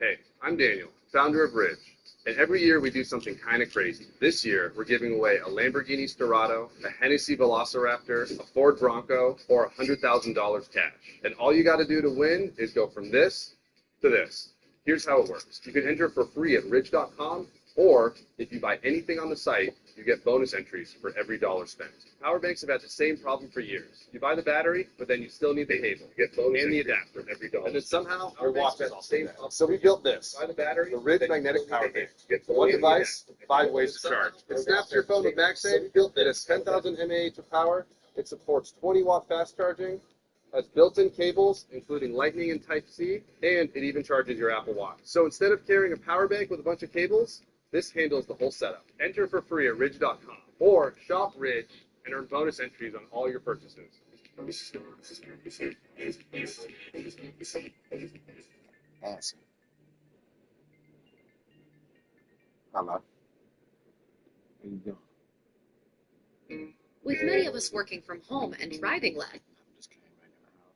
Hey, I'm Daniel, founder of Ridge, and every year we do something kind of crazy. This year, we're giving away a Lamborghini Storado, a Hennessy Velociraptor, a Ford Bronco, or $100,000 cash. And all you got to do to win is go from this to this. Here's how it works. You can enter for free at ridge.com, or if you buy anything on the site, you get bonus entries for every dollar spent. Power banks have had the same problem for years. You buy the battery, but then you still need the cable. You get bonus and the adapter for every dollar. And then somehow our watch has the same problem. So we built this. Buy the battery, the Ridge magnetic power bank. One device, 5 ways to charge. It snaps to your phone with MagSafe. It has 10,000 mAh of power. It supports 20-watt fast charging. Has built-in cables, including Lightning and Type-C, and it even charges your Apple Watch. So instead of carrying a power bank with a bunch of cables, this handles the whole setup. Enter for free at ridge.com or shop Ridge and earn bonus entries on all your purchases. Awesome. Hello. How you doing? With many of us working from home and driving less, I'm just kidding, right in the house.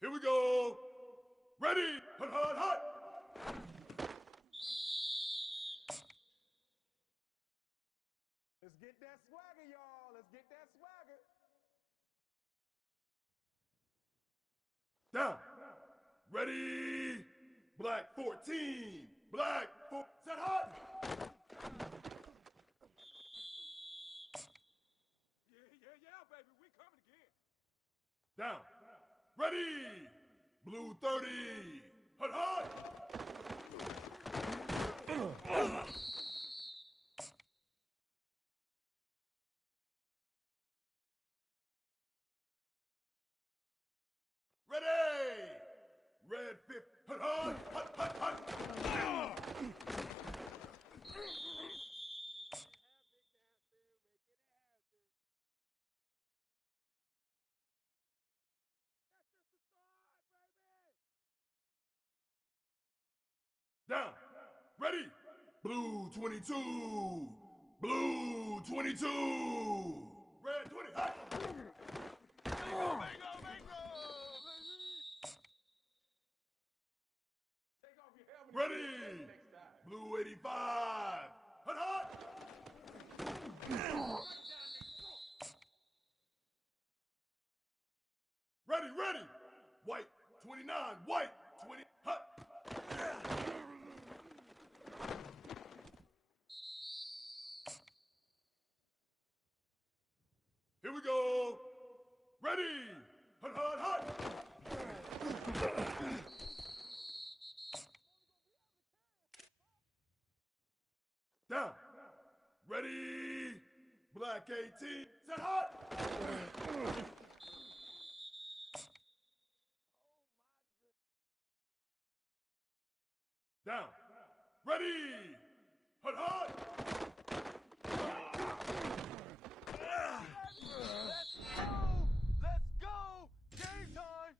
Here we go. Ready? Hut, hut, hut. Let's get that swagger, y'all. Let's get that swagger. Down. Ready? Black 14. Black 4. Set hot. Yeah, baby. We coming again. Down. Ready? Blue 30. Hut, hut. Ready? Red 50. Hut, hut. Hut, hut, hut. Down. Ready? Blue 22. Blue 22. Red 20. Hot. Bingo, bingo, bingo. Take off your helmet. Ready? Blue 85. Hot, hot. Ready, ready. White 29. White 20. Hot. Here we go. Ready! Hut, hut, hut! Down. Ready! Black 18. Set hot! Down. Ready! Hut, hut! Let's go! Game time!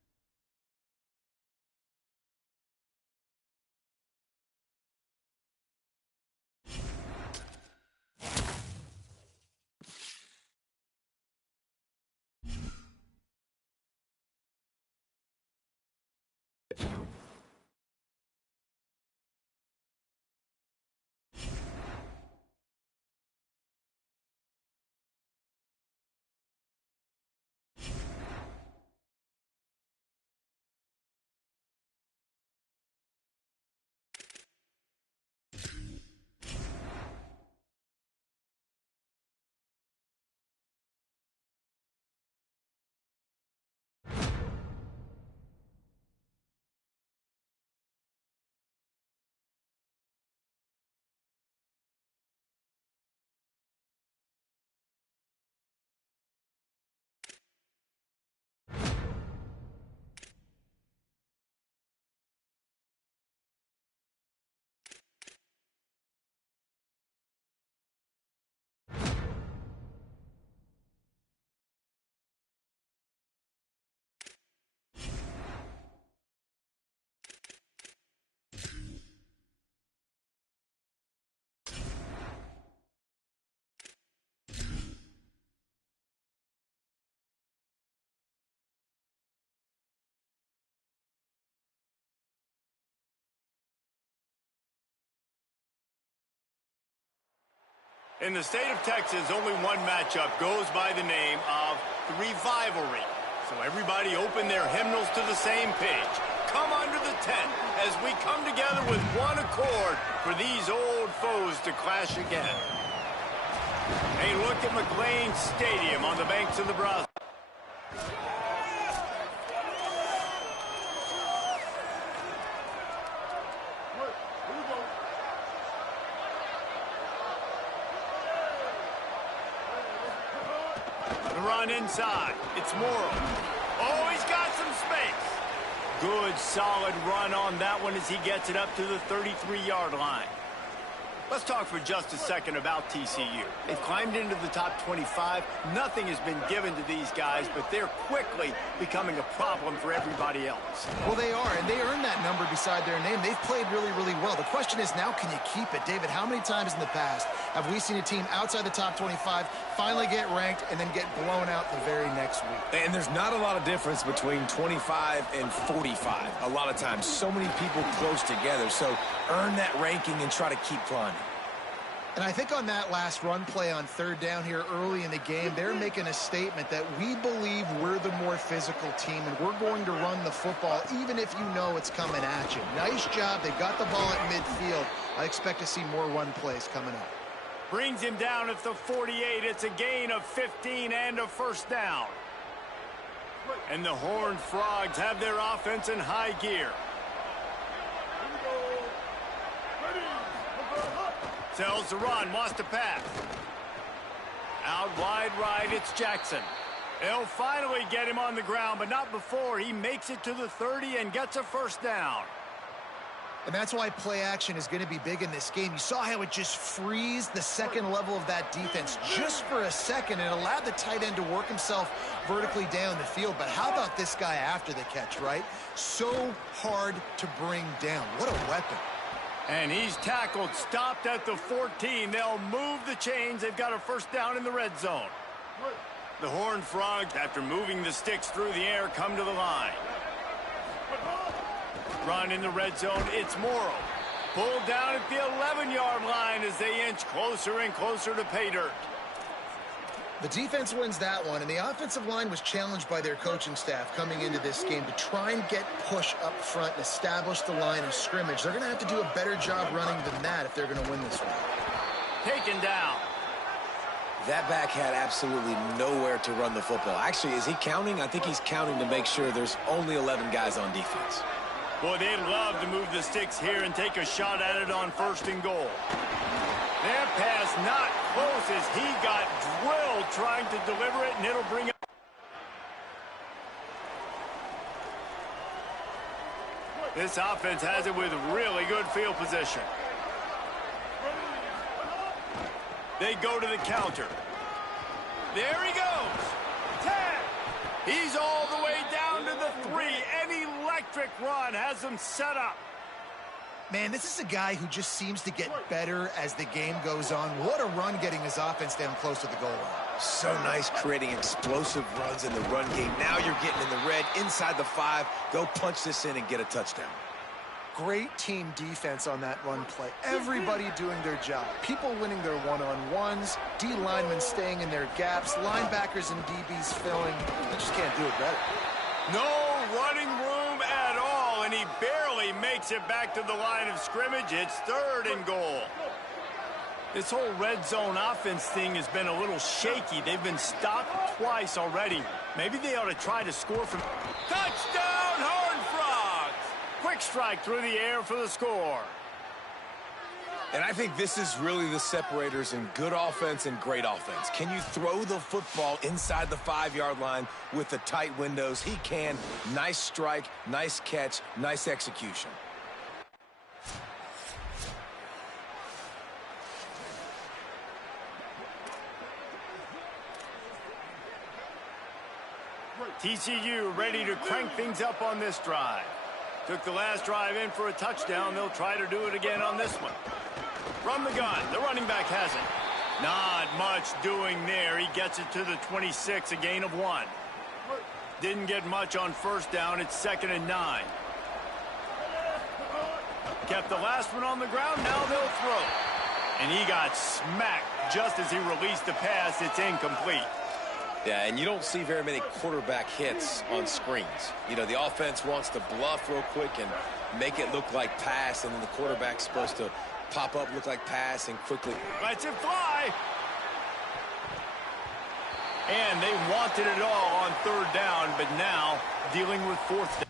In the state of Texas, only one matchup goes by the name of the Revivalry. So everybody open their hymnals to the same page. Come under the tent as we come together with one accord for these old foes to clash again. A look at McLean Stadium on the banks of the Brazos. Run inside. It's Morrow. Oh, he's got some space. Good, solid run on that one as he gets it up to the 33-yard line. Let's talk for just a second about TCU. They've climbed into the top 25. Nothing has been given to these guys, but they're quickly becoming a problem for everybody else. Well, they are, and they earned that number beside their name. They've played really, really well. The question is now, can you keep it? David, how many times in the past have we seen a team outside the top 25 finally get ranked and then get blown out the very next week? And there's not a lot of difference between 25 and 45. A lot of times, so many people close together. So earn that ranking and try to keep climbing. And I think on that last run play on third down here early in the game, they're making a statement that we believe we're the more physical team and we're going to run the football even if you know it's coming at you. Nice job. They got the ball at midfield. I expect to see more run plays coming up. Brings him down at the 48. It's a gain of 15 and a first down. And the Horned Frogs have their offense in high gear. Tells the run, wants to pass. Out wide right, it's Jackson. They'll finally get him on the ground, but not before he makes it to the 30 and gets a first down. And that's why play action is going to be big in this game. You saw how it just frees the second level of that defense just for a second. It allowed the tight end to work himself vertically down the field. But how about this guy after the catch, right? So hard to bring down. What a weapon. And he's tackled, stopped at the 14. They'll move the chains. They've got a first down in the red zone. The Horned Frogs, after moving the sticks through the air, come to the line. Run in the red zone, it's Morrow. Pulled down at the 11-yard line as they inch closer and closer to pay dirt. The defense wins that one, and the offensive line was challenged by their coaching staff coming into this game to try and get push up front and establish the line of scrimmage. They're going to have to do a better job running than that if they're going to win this one. Taken down. That back had absolutely nowhere to run the football. Actually, is he counting? I think he's counting to make sure there's only 11 guys on defense. Boy, they'd love to move the sticks here and take a shot at it on 1st and goal. That pass not close as he got drilled trying to deliver it, and it'll bring up. This offense has it with really good field position. They go to the counter. There he goes. 10. He's all the way down to the 3. An electric run has them set up. Man, this is a guy who just seems to get better as the game goes on. What a run getting his offense down close to the goal line. So nice creating explosive runs in the run game. Now you're getting in the red inside the 5. Go punch this in and get a touchdown. Great team defense on that run play. Everybody doing their job. People winning their one-on-ones, D linemen staying in their gaps, linebackers and DBs filling. They just can't do it better. No running room at all, and he barely makes it back to the line of scrimmage. It's 3rd and goal. This whole red zone offense thing has been a little shaky. They've been stopped twice already. Maybe they ought to try to score from... Touchdown, Horned Frogs! Quick strike through the air for the score. And I think this is really the separators in good offense and great offense. Can you throw the football inside the 5-yard line with the tight windows? He can. Nice strike, nice catch, nice execution. TCU ready to crank things up on this drive. Took the last drive in for a touchdown. They'll try to do it again on this one. From the gun, the running back has it. Not much doing there. He gets it to the 26, a gain of 1. Didn't get much on 1st down. It's 2nd and 9. Kept the last one on the ground. Now they'll throw. And he got smacked just as he released the pass. It's incomplete. Yeah, and you don't see very many quarterback hits on screens. You know, the offense wants to bluff real quick and make it look like pass, and then the quarterback's supposed to pop up, look like pass, and quickly... Lets it fly! And they wanted it all on 3rd down, but now dealing with 4th down.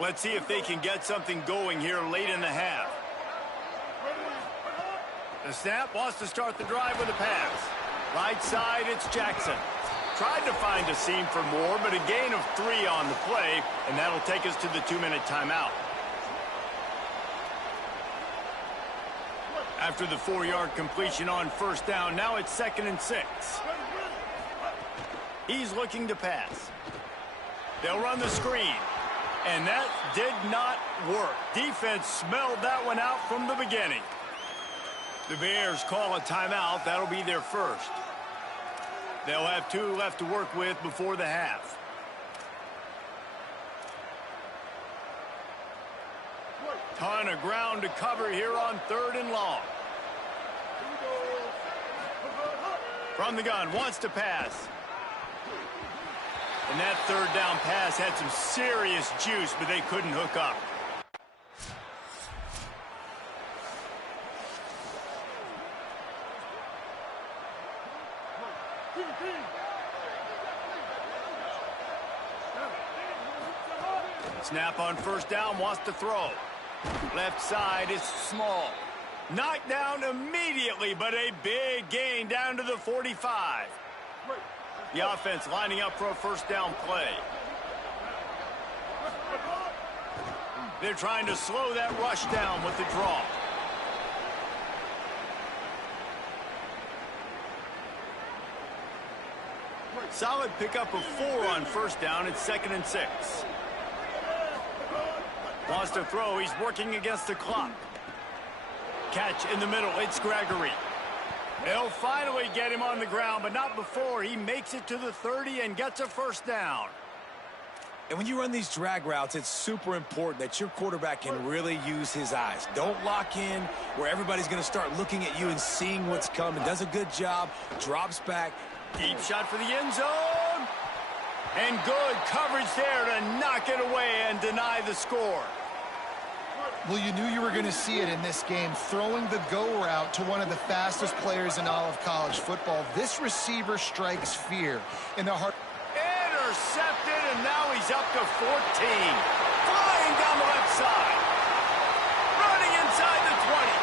Let's see if they can get something going here late in the half. The snap wants to start the drive with a pass. Right side, it's Jackson. Tried to find a seam for more, but a gain of 3 on the play, and that'll take us to the 2-minute timeout. After the 4-yard completion on 1st down, now it's 2nd and 6. He's looking to pass. They'll run the screen. And that did not work. Defense smelled that one out from the beginning. The Bears call a timeout. That'll be their first. They'll have 2 left to work with before the half. Ton of ground to cover here on 3rd and long. From the gun, wants to pass. And that 3rd down pass had some serious juice, but they couldn't hook up. Snap on 1st down, wants to throw. Left side is Small. Knocked down immediately, but a big gain down to the 45. The offense lining up for a 1st down play. They're trying to slow that rush down with the draw. Solid pickup of 4 on 1st down. It's 2nd and 6. Wants to throw. He's working against the clock. Catch in the middle. It's Gregory. They'll finally get him on the ground, but not before he makes it to the 30 and gets a 1st down. And when you run these drag routes, it's super important that your quarterback can really use his eyes. Don't lock in where everybody's going to start looking at you and seeing what's coming. Does a good job, drops back. Deep shot for the end zone. And good coverage there to knock it away and deny the score. Well, you knew you were going to see it in this game, throwing the go route to one of the fastest players in all of college football. This receiver strikes fear in the heart. Intercepted, and now he's up to 14. Flying down the left side. Running inside the 20.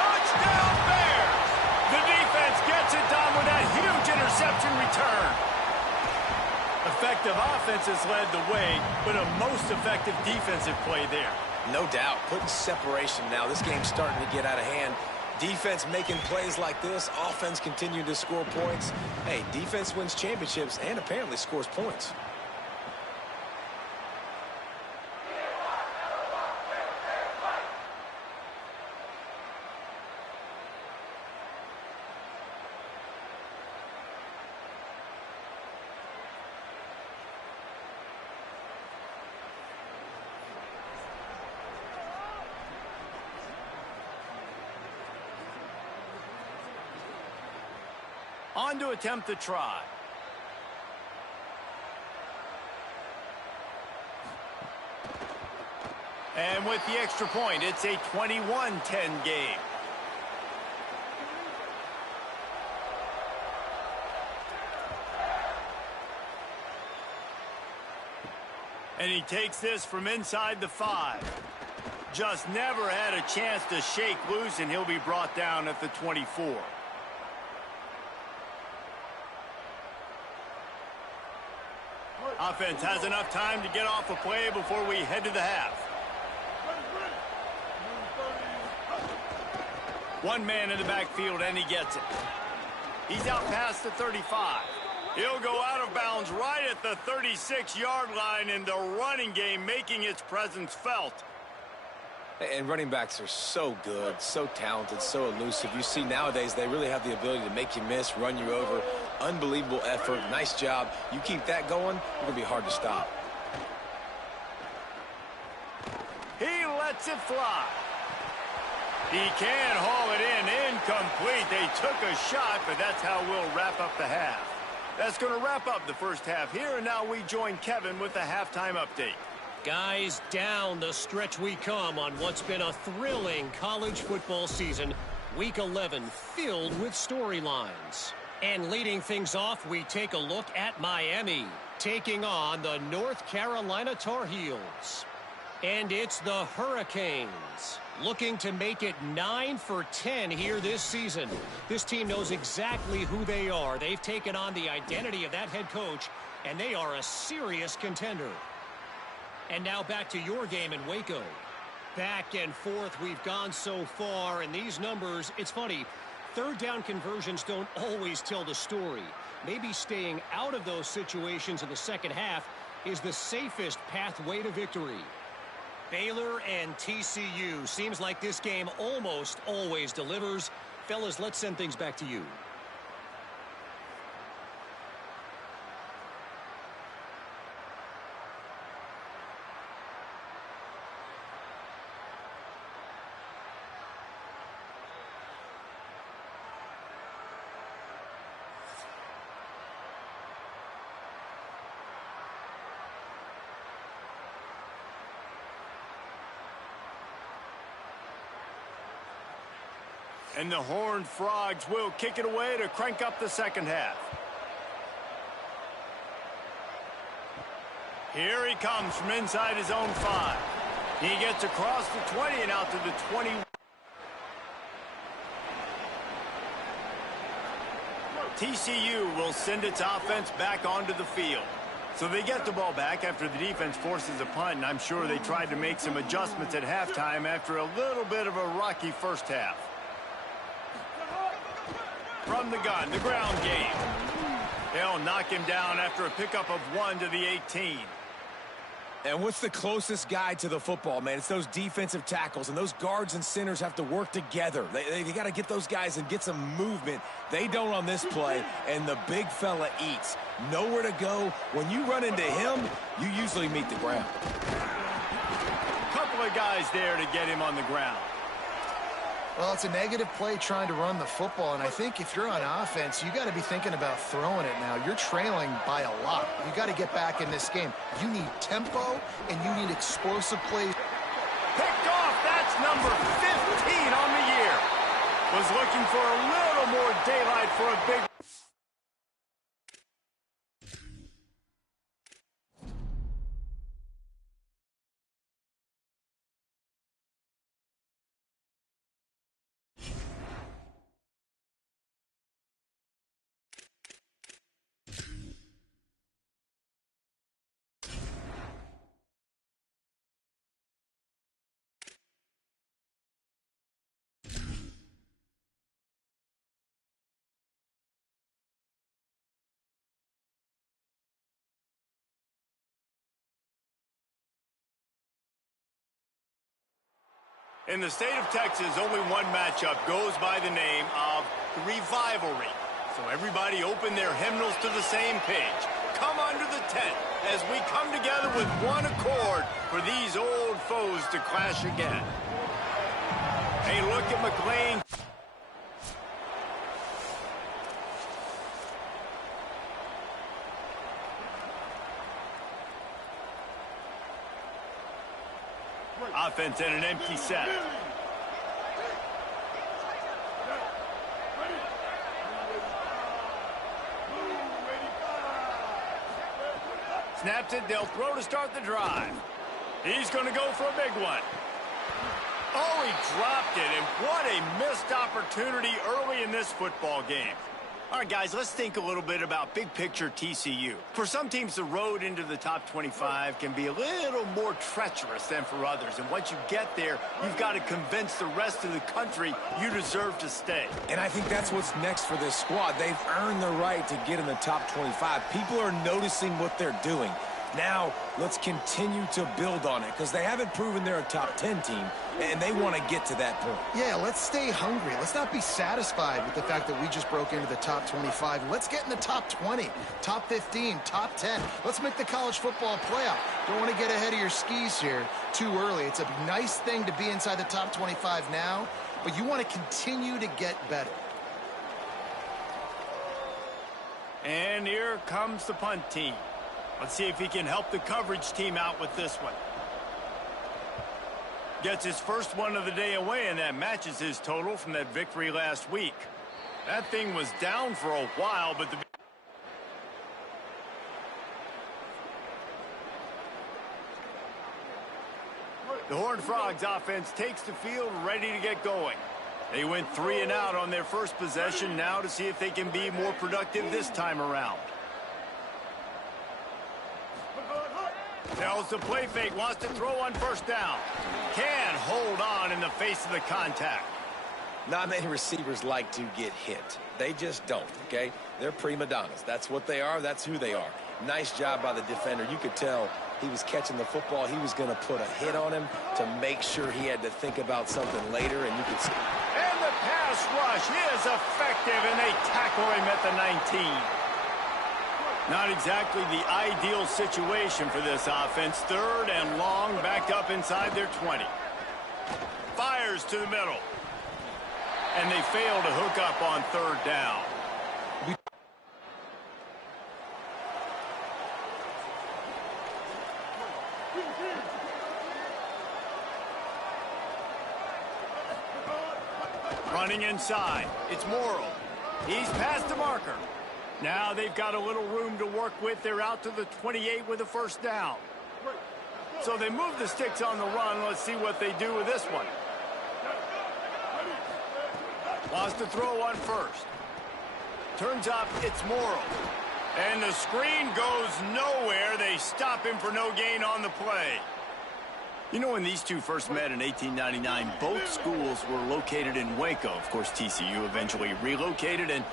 Touchdown Bears! The defense gets it done with that huge interception return. Effective offense has led the way, but a most effective defensive play there. No doubt. Putting separation now. This game's starting to get out of hand. Defense making plays like this. Offense continuing to score points. Hey, defense wins championships and apparently scores points. On to attempt the try. And with the extra point, it's a 21-10 game. And he takes this from inside the 5. Just never had a chance to shake loose, and he'll be brought down at the 24. Offense has enough time to get off a play before we head to the half. One man in the backfield, and he gets it. He's out past the 35. He'll go out of bounds right at the 36-yard line, and the running game making its presence felt. And running backs are so good, so talented, so elusive. You see nowadays they really have the ability to make you miss, run you over. Unbelievable effort. Nice job. You keep that going, you're going to be hard to stop. He lets it fly. He can haul it in. Incomplete. They took a shot, but that's how we'll wrap up the half. That's going to wrap up the first half here, and now we join Kevin with the halftime update. Guys, down the stretch we come on what's been a thrilling college football season. Week 11 filled with storylines. And leading things off, we take a look at Miami, taking on the North Carolina Tar Heels. And it's the Hurricanes, looking to make it 9 for 10 here this season. This team knows exactly who they are. They've taken on the identity of that head coach, and they are a serious contender. And now back to your game in Waco. Back and forth we've gone so far, and these numbers, it's funny, third down conversions don't always tell the story. Maybe staying out of those situations in the second half is the safest pathway to victory. Baylor and TCU. Seems like this game almost always delivers. Fellas, let's send things back to you. And the Horned Frogs will kick it away to crank up the second half. Here he comes from inside his own 5. He gets across the 20 and out to the 20. TCU will send its offense back onto the field. So they get the ball back after the defense forces a punt, and I'm sure they tried to make some adjustments at halftime after a little bit of a rocky first half. From the gun, the ground game. They'll knock him down after a pickup of 1 to the 18. And what's the closest guy to the football, man? It's those defensive tackles, and those guards and centers have to work together. They got to get those guys and get some movement. They don't on this play, and the big fella eats. Nowhere to go. When you run into him, you usually meet the ground. Couple of guys there to get him on the ground. Well, it's a negative play trying to run the football, and I think if you're on offense, you got to be thinking about throwing it now. You're trailing by a lot. You got to get back in this game. You need tempo, and you need explosive plays. Picked off. That's number 15 on the year. Was looking for a little more daylight for a big... In the state of Texas, only one matchup goes by the name of the Revivalry. So everybody open their hymnals to the same page. Come under the tent as we come together with one accord for these old foes to clash again. Hey, look at McLean. Offense and an empty set. Snaps it, they'll throw to start the drive. He's going to go for a big one. Oh, he dropped it, and what a missed opportunity early in this football game. All right, guys, let's think a little bit about big picture TCU. For some teams, the road into the top 25 can be a little more treacherous than for others. And once you get there, you've got to convince the rest of the country you deserve to stay. And I think that's what's next for this squad. They've earned the right to get in the top 25. People are noticing what they're doing. Now, let's continue to build on it because they haven't proven they're a top 10 team, and they want to get to that point. Yeah, let's stay hungry. Let's not be satisfied with the fact that we just broke into the top 25. Let's get in the top 20, top 15, top 10. Let's make the college football playoff. Don't want to get ahead of your skis here too early. It's a nice thing to be inside the top 25 now, but you want to continue to get better. And here comes the punt team. Let's see if he can help the coverage team out with this one. Gets his first one of the day away, and that matches his total from that victory last week. That thing was down for a while, but the Horned Frogs offense takes the field ready to get going. They went 3 and out on their first possession, now to see if they can be more productive this time around. Tells the play fake, wants to throw on first down. Can hold on in the face of the contact. Not many receivers like to get hit. They just don't, okay? They're prima donnas. That's what they are. That's who they are. Nice job by the defender. You could tell he was catching the football. He was going to put a hit on him to make sure he had to think about something later, and you could see. And the pass rush is effective, and they tackle him at the 19. Not exactly the ideal situation for this offense. 3rd and long, backed up inside their 20. Fires to the middle. And they fail to hook up on 3rd down. Running inside. It's Morrill. He's past the marker. Now they've got a little room to work with. They're out to the 28 with a first down. So they move the sticks on the run. Let's see what they do with this one. Wants to throw on first. Turns up, it's Morrill. And the screen goes nowhere. They stop him for no gain on the play. You know, when these two first met in 1899, both schools were located in Waco. Of course, TCU eventually relocated, and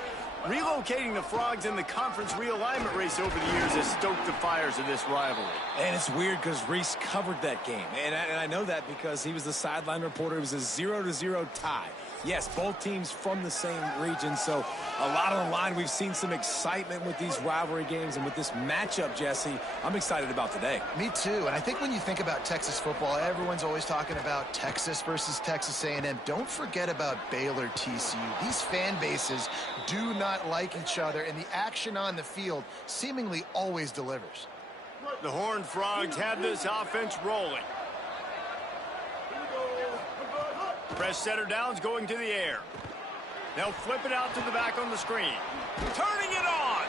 relocating the Frogs in the conference realignment race over the years has stoked the fires of this rivalry. And it's weird because Reese covered that game. And I know that because he was the sideline reporter. It was a 0-0 tie. Yes, both teams from the same region, so a lot on the line. We've seen some excitement with these rivalry games, and with this matchup, Jesse, I'm excited about today. Me too, and I think when you think about Texas football, everyone's always talking about Texas versus Texas A&M. Don't forget about Baylor TCU. These fan bases do not like each other, and the action on the field seemingly always delivers. The Horned Frogs have this offense rolling. Fresh setter downs going to the air. They'll flip it out to the back on the screen. Turning it on.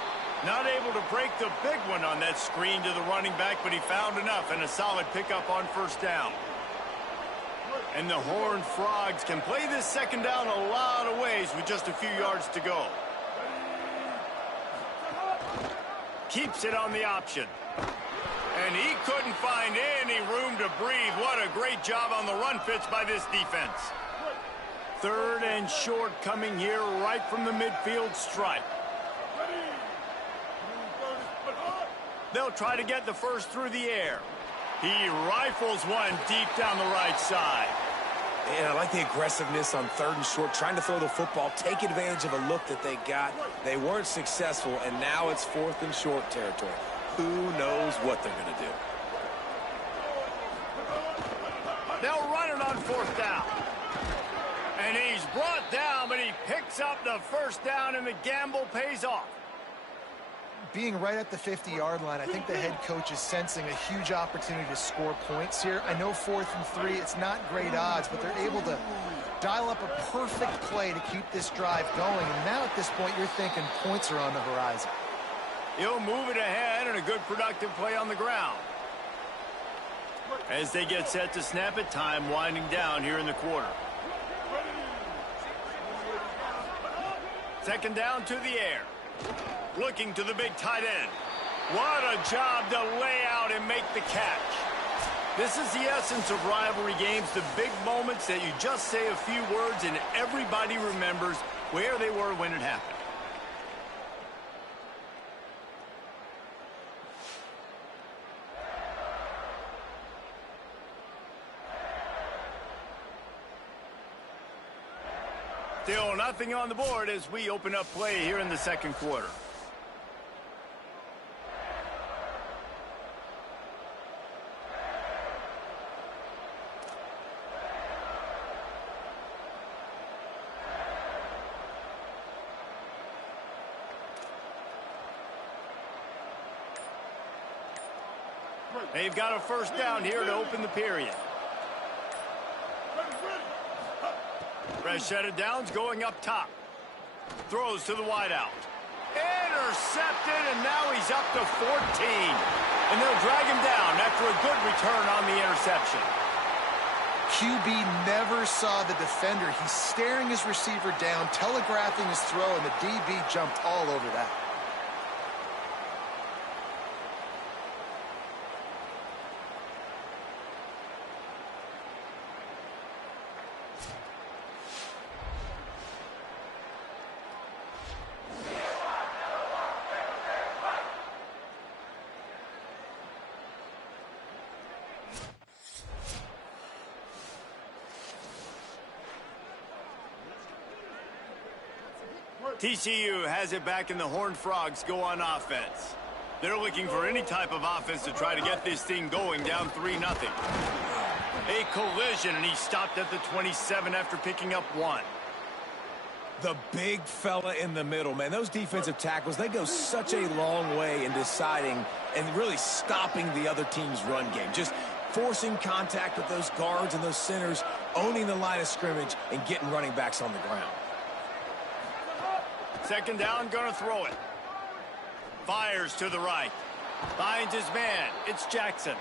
Not able to break the big one on that screen to the running back, but he found enough and a solid pickup on first down. And the Horned Frogs can play this second down a lot of ways with just a few yards to go. Keeps it on the option. And he couldn't find any room to breathe. What a great job on the run fits by this defense. Third and short coming here right from the midfield stripe. They'll try to get the first through the air. He rifles one deep down the right side. And I like the aggressiveness on third and short, trying to throw the football, take advantage of a look that they got. They weren't successful, and now it's fourth and short territory. Who knows what they're going to do? They'll run it on fourth down. And he's brought down, but he picks up the first down, and the gamble pays off. Being right at the 50-yard line, I think the head coach is sensing a huge opportunity to score points here. I know 4th and 3, it's not great odds, but they're able to dial up a perfect play to keep this drive going. And now at this point, you're thinking points are on the horizon. He'll move it ahead, and a good productive play on the ground. As they get set to snap it, time winding down here in the quarter. Second down to the air. Looking to the big tight end. What a job to lay out and make the catch. This is the essence of rivalry games, the big moments that you just say a few words and everybody remembers where they were when it happened. Still nothing on the board as we open up play here in the second quarter. They've got a first down here to open the period. Fresh set of downs going up top. Throws to the wideout. Intercepted, and now he's up to 14. And they'll drag him down after a good return on the interception. QB never saw the defender. He's staring his receiver down, telegraphing his throw, and the DB jumped all over that. TCU has it back, and the Horned Frogs go on offense. They're looking for any type of offense to try to get this thing going, down 3-0. A collision, and he stopped at the 27 after picking up 1. The big fella in the middle, man. Those defensive tackles, they go such a long way in deciding and really stopping the other team's run game. Just forcing contact with those guards and those centers, owning the line of scrimmage, and getting running backs on the ground. Second down, gonna throw it. Fires to the right. Finds his man. It's Jackson.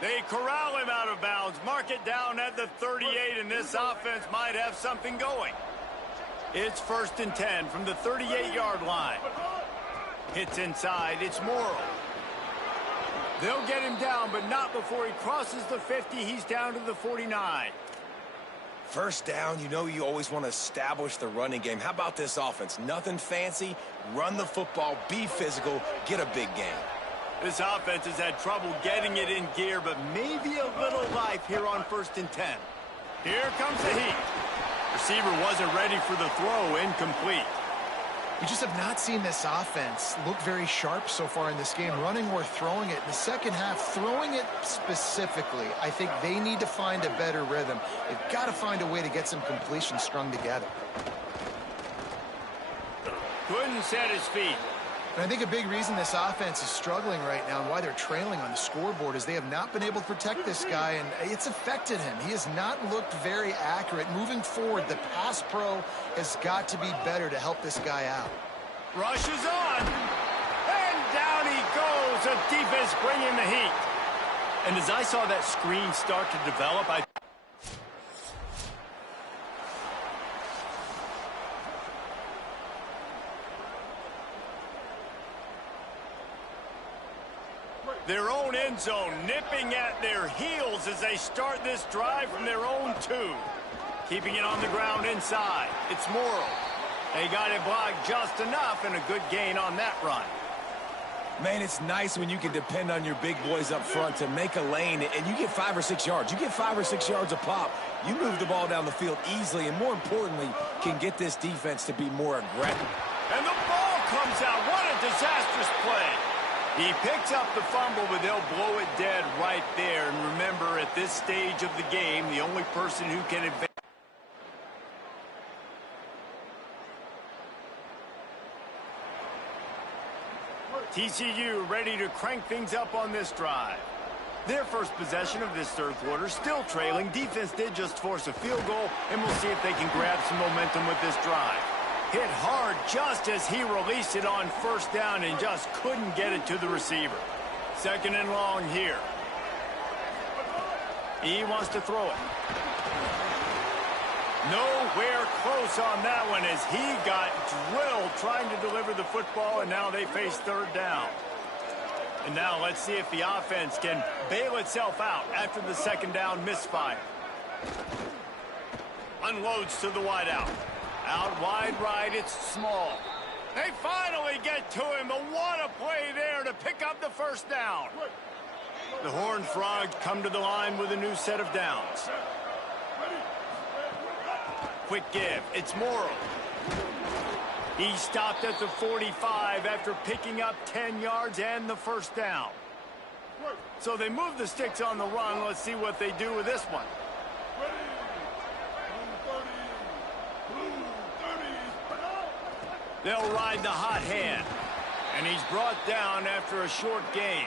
They corral him out of bounds. Mark it down at the 38, and this offense might have something going. It's 1st and 10 from the 38-yard line. Hits inside. It's Morrow. They'll get him down, but not before he crosses the 50. He's down to the 49. First down, you know you always want to establish the running game. How about this offense? Nothing fancy. Run the football, be physical, get a big gain. This offense has had trouble getting it in gear, but maybe a little life here on 1st and 10. Here comes the heat. Receiver wasn't ready for the throw, incomplete. We just have not seen this offense look very sharp so far in this game, running or throwing it. In the second half, throwing it specifically, I think they need to find a better rhythm. They've got to find a way to get some completions strung together. Couldn't set his feet. And I think a big reason this offense is struggling right now and why they're trailing on the scoreboard is they have not been able to protect this guy, and it's affected him. He has not looked very accurate. Moving forward, the pass pro has got to be better to help this guy out. Rushes on. And down he goes. The defense bringing the heat. And as I saw that screen start to develop, their own end zone nipping at their heels as they start this drive from their own 2. Keeping it on the ground inside. It's Morrow. They got it blocked just enough and a good gain on that run. Man, it's nice when you can depend on your big boys up front to make a lane and you get 5 or 6 yards. You get 5 or 6 yards a pop. You move the ball down the field easily and, more importantly, can get this defense to be more aggressive. And the ball comes out. What a disastrous play. He picks up the fumble, but they'll blow it dead right there. And remember, at this stage of the game, the only person who can advance. TCU ready to crank things up on this drive. Their first possession of this third quarter, still trailing. Defense did just force a field goal, and we'll see if they can grab some momentum with this drive. Hit hard just as he released it on first down and just couldn't get it to the receiver. Second and long here. He wants to throw it. Nowhere close on that one as he got drilled trying to deliver the football, and now they face third down. And now let's see if the offense can bail itself out after the second down misfire. Unloads to the wideout. Out wide right, it's Small. They finally get to him, but what a play there to pick up the first down. The Horned Frogs come to the line with a new set of downs. Quick give, it's Morrow. He stopped at the 45 after picking up 10 yards and the first down. So they move the sticks on the run. Let's see what they do with this one. They'll ride the hot hand. And he's brought down after a short gain.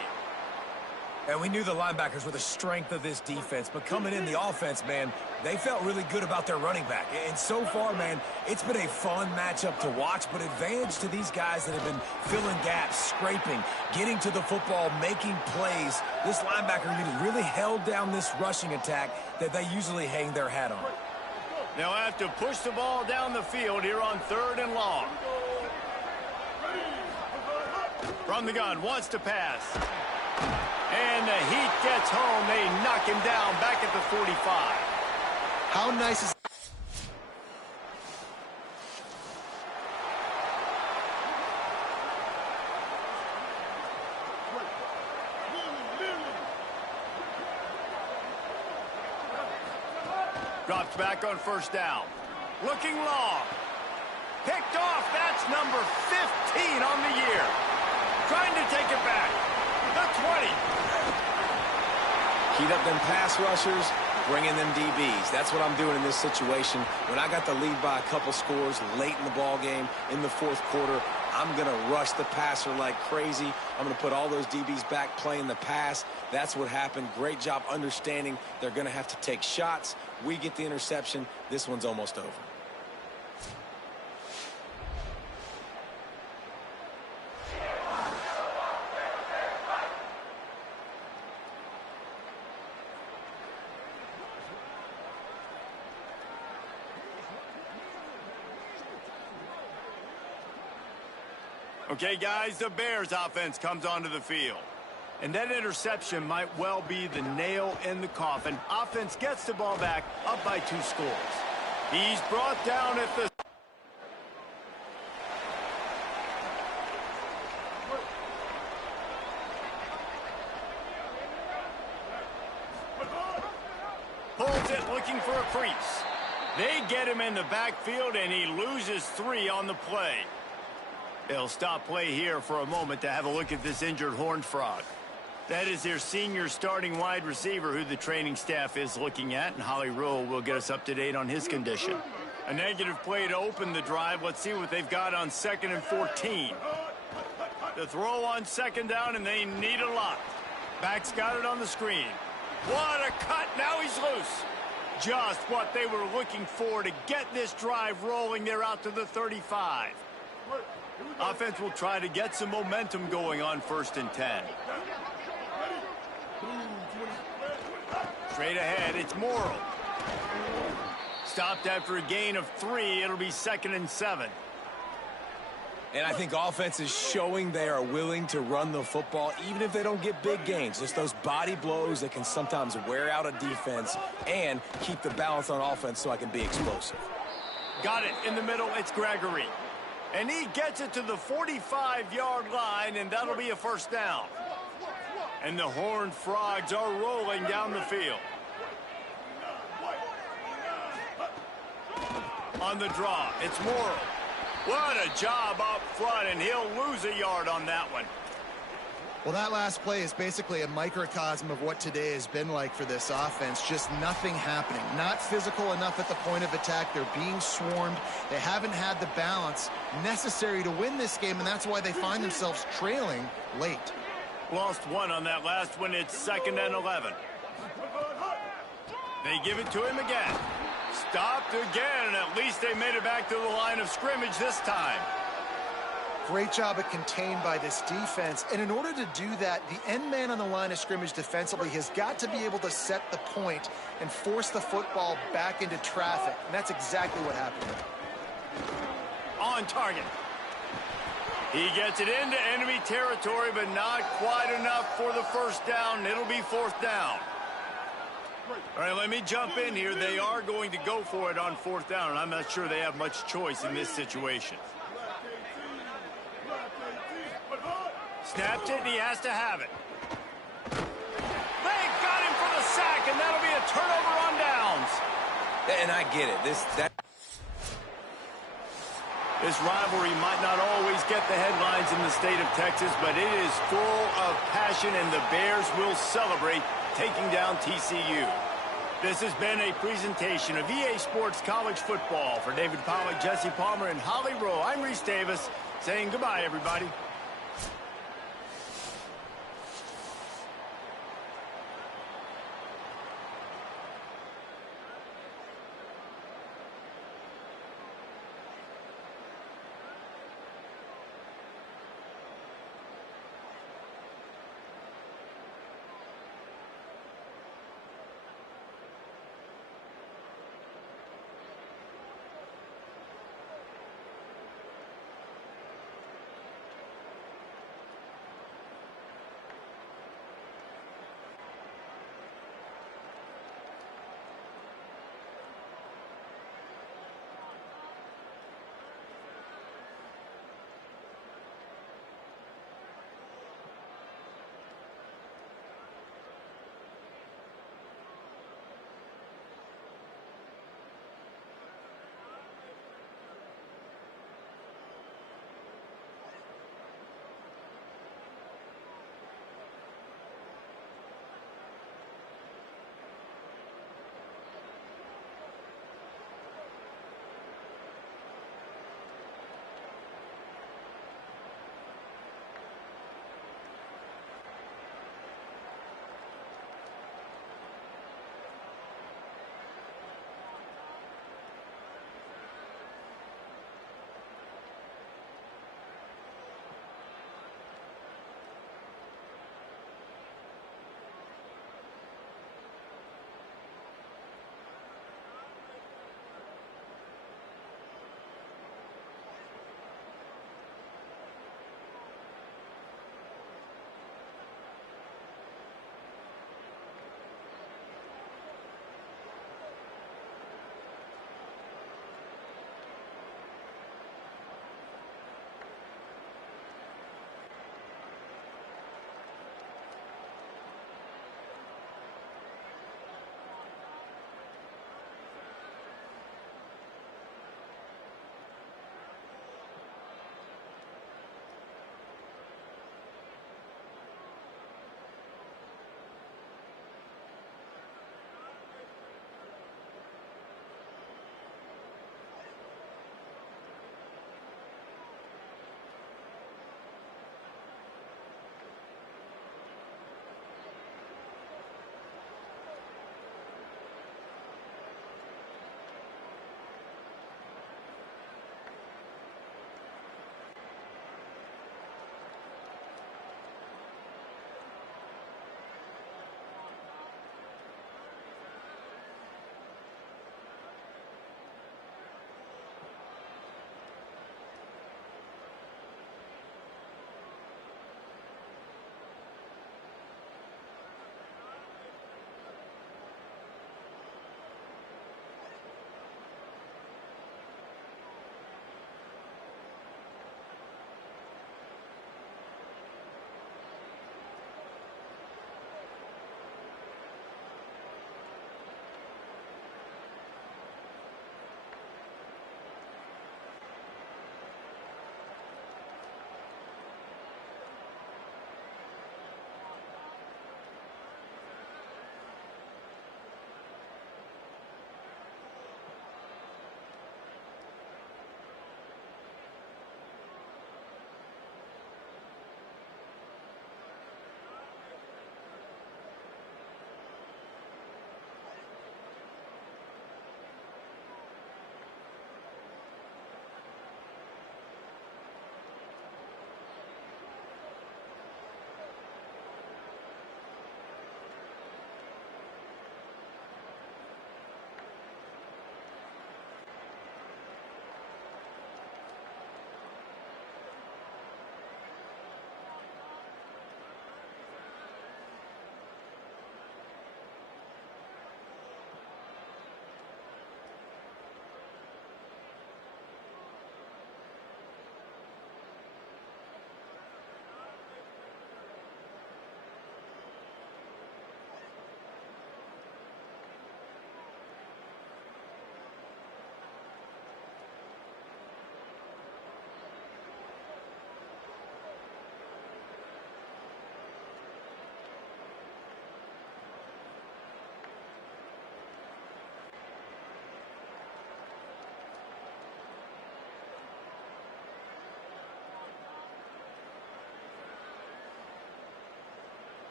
And we knew the linebackers were the strength of this defense, but coming in the offense, man, they felt really good about their running back. And so far, man, it's been a fun matchup to watch, but advantage to these guys that have been filling gaps, scraping, getting to the football, making plays. This linebacker unit really held down this rushing attack that they usually hang their hat on. They'll have to push the ball down the field here on third and long. From the gun, wants to pass. And the heat gets home. They knock him down back at the 45. How nice is... Drops back on first down. Looking long. Picked off. That's number 15 on the year. Trying to take it back. The 20. Heat up them pass rushers, bring in them DBs. That's what I'm doing in this situation. When I got the lead by a couple scores late in the ball game, in the fourth quarter, I'm going to rush the passer like crazy. I'm going to put all those DBs back playing the pass. That's what happened. Great job understanding they're going to have to take shots. We get the interception. This one's almost over. Okay, guys, the Bears offense comes onto the field. And that interception might well be the nail in the coffin. Offense gets the ball back, up by 2 scores. He's brought down at the... Pulls it, looking for a crease. They get him in the backfield, and he loses 3 on the play. They'll stop play here for a moment to have a look at this injured Horned Frog. That is their senior starting wide receiver who the training staff is looking at, and Holly Rowe will get us up to date on his condition. A negative play to open the drive. Let's see what they've got on 2nd and 14. The throw on 2nd down, and they need a lot. Back's got it on the screen. What a cut. Now he's loose. Just what they were looking for to get this drive rolling. They're out to the 35. Offense will try to get some momentum going on 1st and 10. Straight ahead, it's Morrow. Stopped after a gain of 3. It'll be 2nd and 7. And I think offense is showing they are willing to run the football, even if they don't get big gains. Just those body blows that can sometimes wear out a defense and keep the balance on offense so I can be explosive. Got it in the middle. It's Gregory. And he gets it to the 45-yard line, and that'll be a 1st down. And the Horned Frogs are rolling down the field. On the draw, it's Morrow. What a job up front, and he'll lose a yard on that one. Well, that last play is basically a microcosm of what today has been like for this offense. Just nothing happening. Not physical enough at the point of attack. They're being swarmed. They haven't had the balance necessary to win this game, and that's why they find themselves trailing late. Lost 1 on that last one. It's 2nd and 11. They give it to him again. Stopped again, and at least they made it back to the line of scrimmage this time. Great job at contained by this defense. And in order to do that, the end man on the line of scrimmage defensively has got to be able to set the point and force the football back into traffic. And that's exactly what happened. On target. He gets it into enemy territory, but not quite enough for the 1st down. It'll be 4th down. All right, let me jump in here. They are going to go for it on 4th down, and I'm not sure they have much choice in this situation. Snapped it, and he has to have it. They got him for the sack, and that'll be a turnover on downs. And I get it. This rivalry might not always get the headlines in the state of Texas, but it is full of passion, and the Bears will celebrate taking down TCU. This has been a presentation of EA Sports College Football. For David Pollack, Jesse Palmer, and Holly Rowe, I'm Reese Davis saying goodbye, everybody.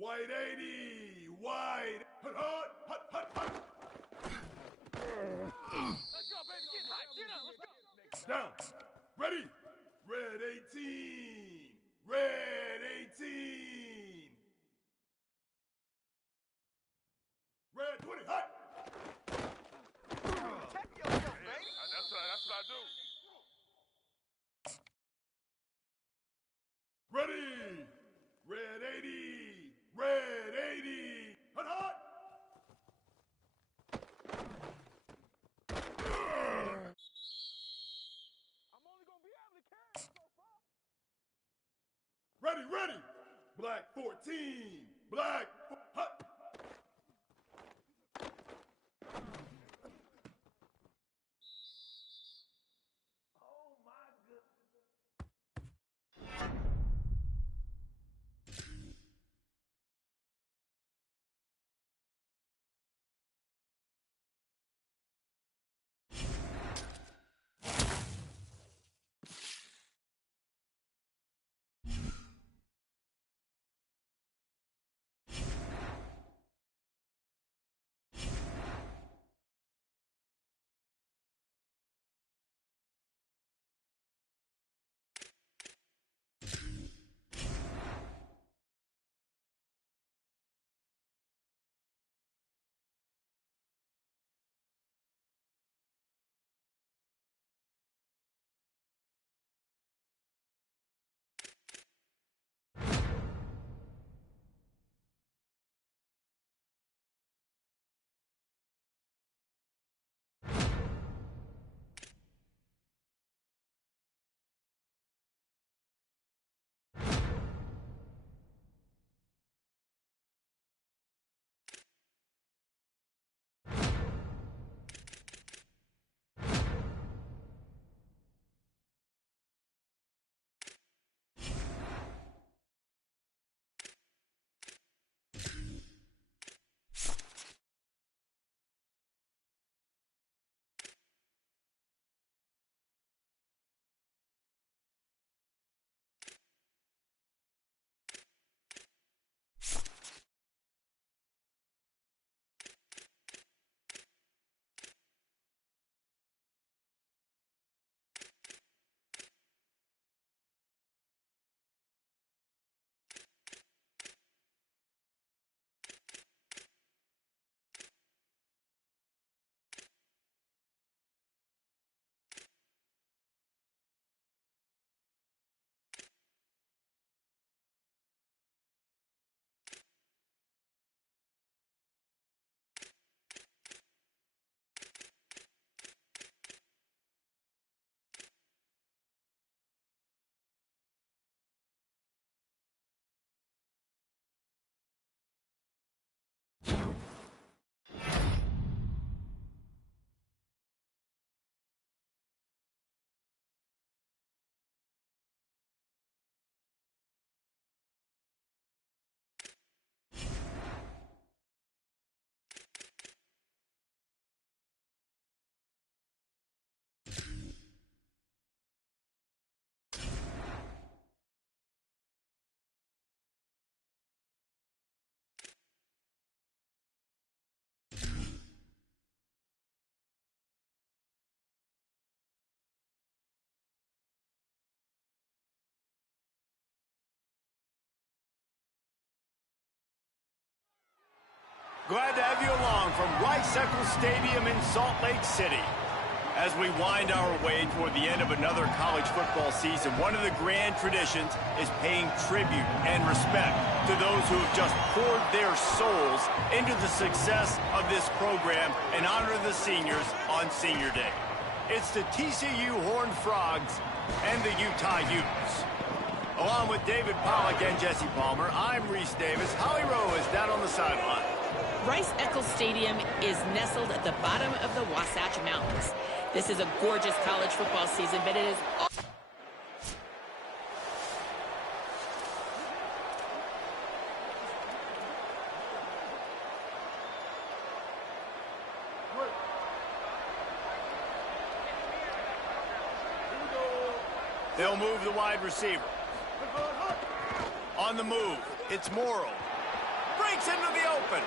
White 80. White. Hut, hut, hut, hut, hut. Let's go, baby. Get hot. Get on. Let's go. Down. Ready. Red 18. Red 18. Red 20. Hut. Protect yourself, baby. That's what I do. Ready. Red 80. Red 80. Hut, hut. I'm only gonna be able to carry so far. Ready, ready. Black 14. Black. Hut. Oh my goodness. Glad to have you along from Rice-Eccles Stadium in Salt Lake City. As we wind our way toward the end of another college football season, one of the grand traditions is paying tribute and respect to those who have just poured their souls into the success of this program and honor the seniors on Senior Day. It's the TCU Horned Frogs and the Utah Utes. Along with David Pollack and Jesse Palmer, I'm Reese Davis. Holly Rowe is down on the sideline. Rice-Eccles Stadium is nestled at the bottom of the Wasatch Mountains. This is a gorgeous college football season, but it is They'll move the wide receiver. On the move, it's Morrow. breaks into the open.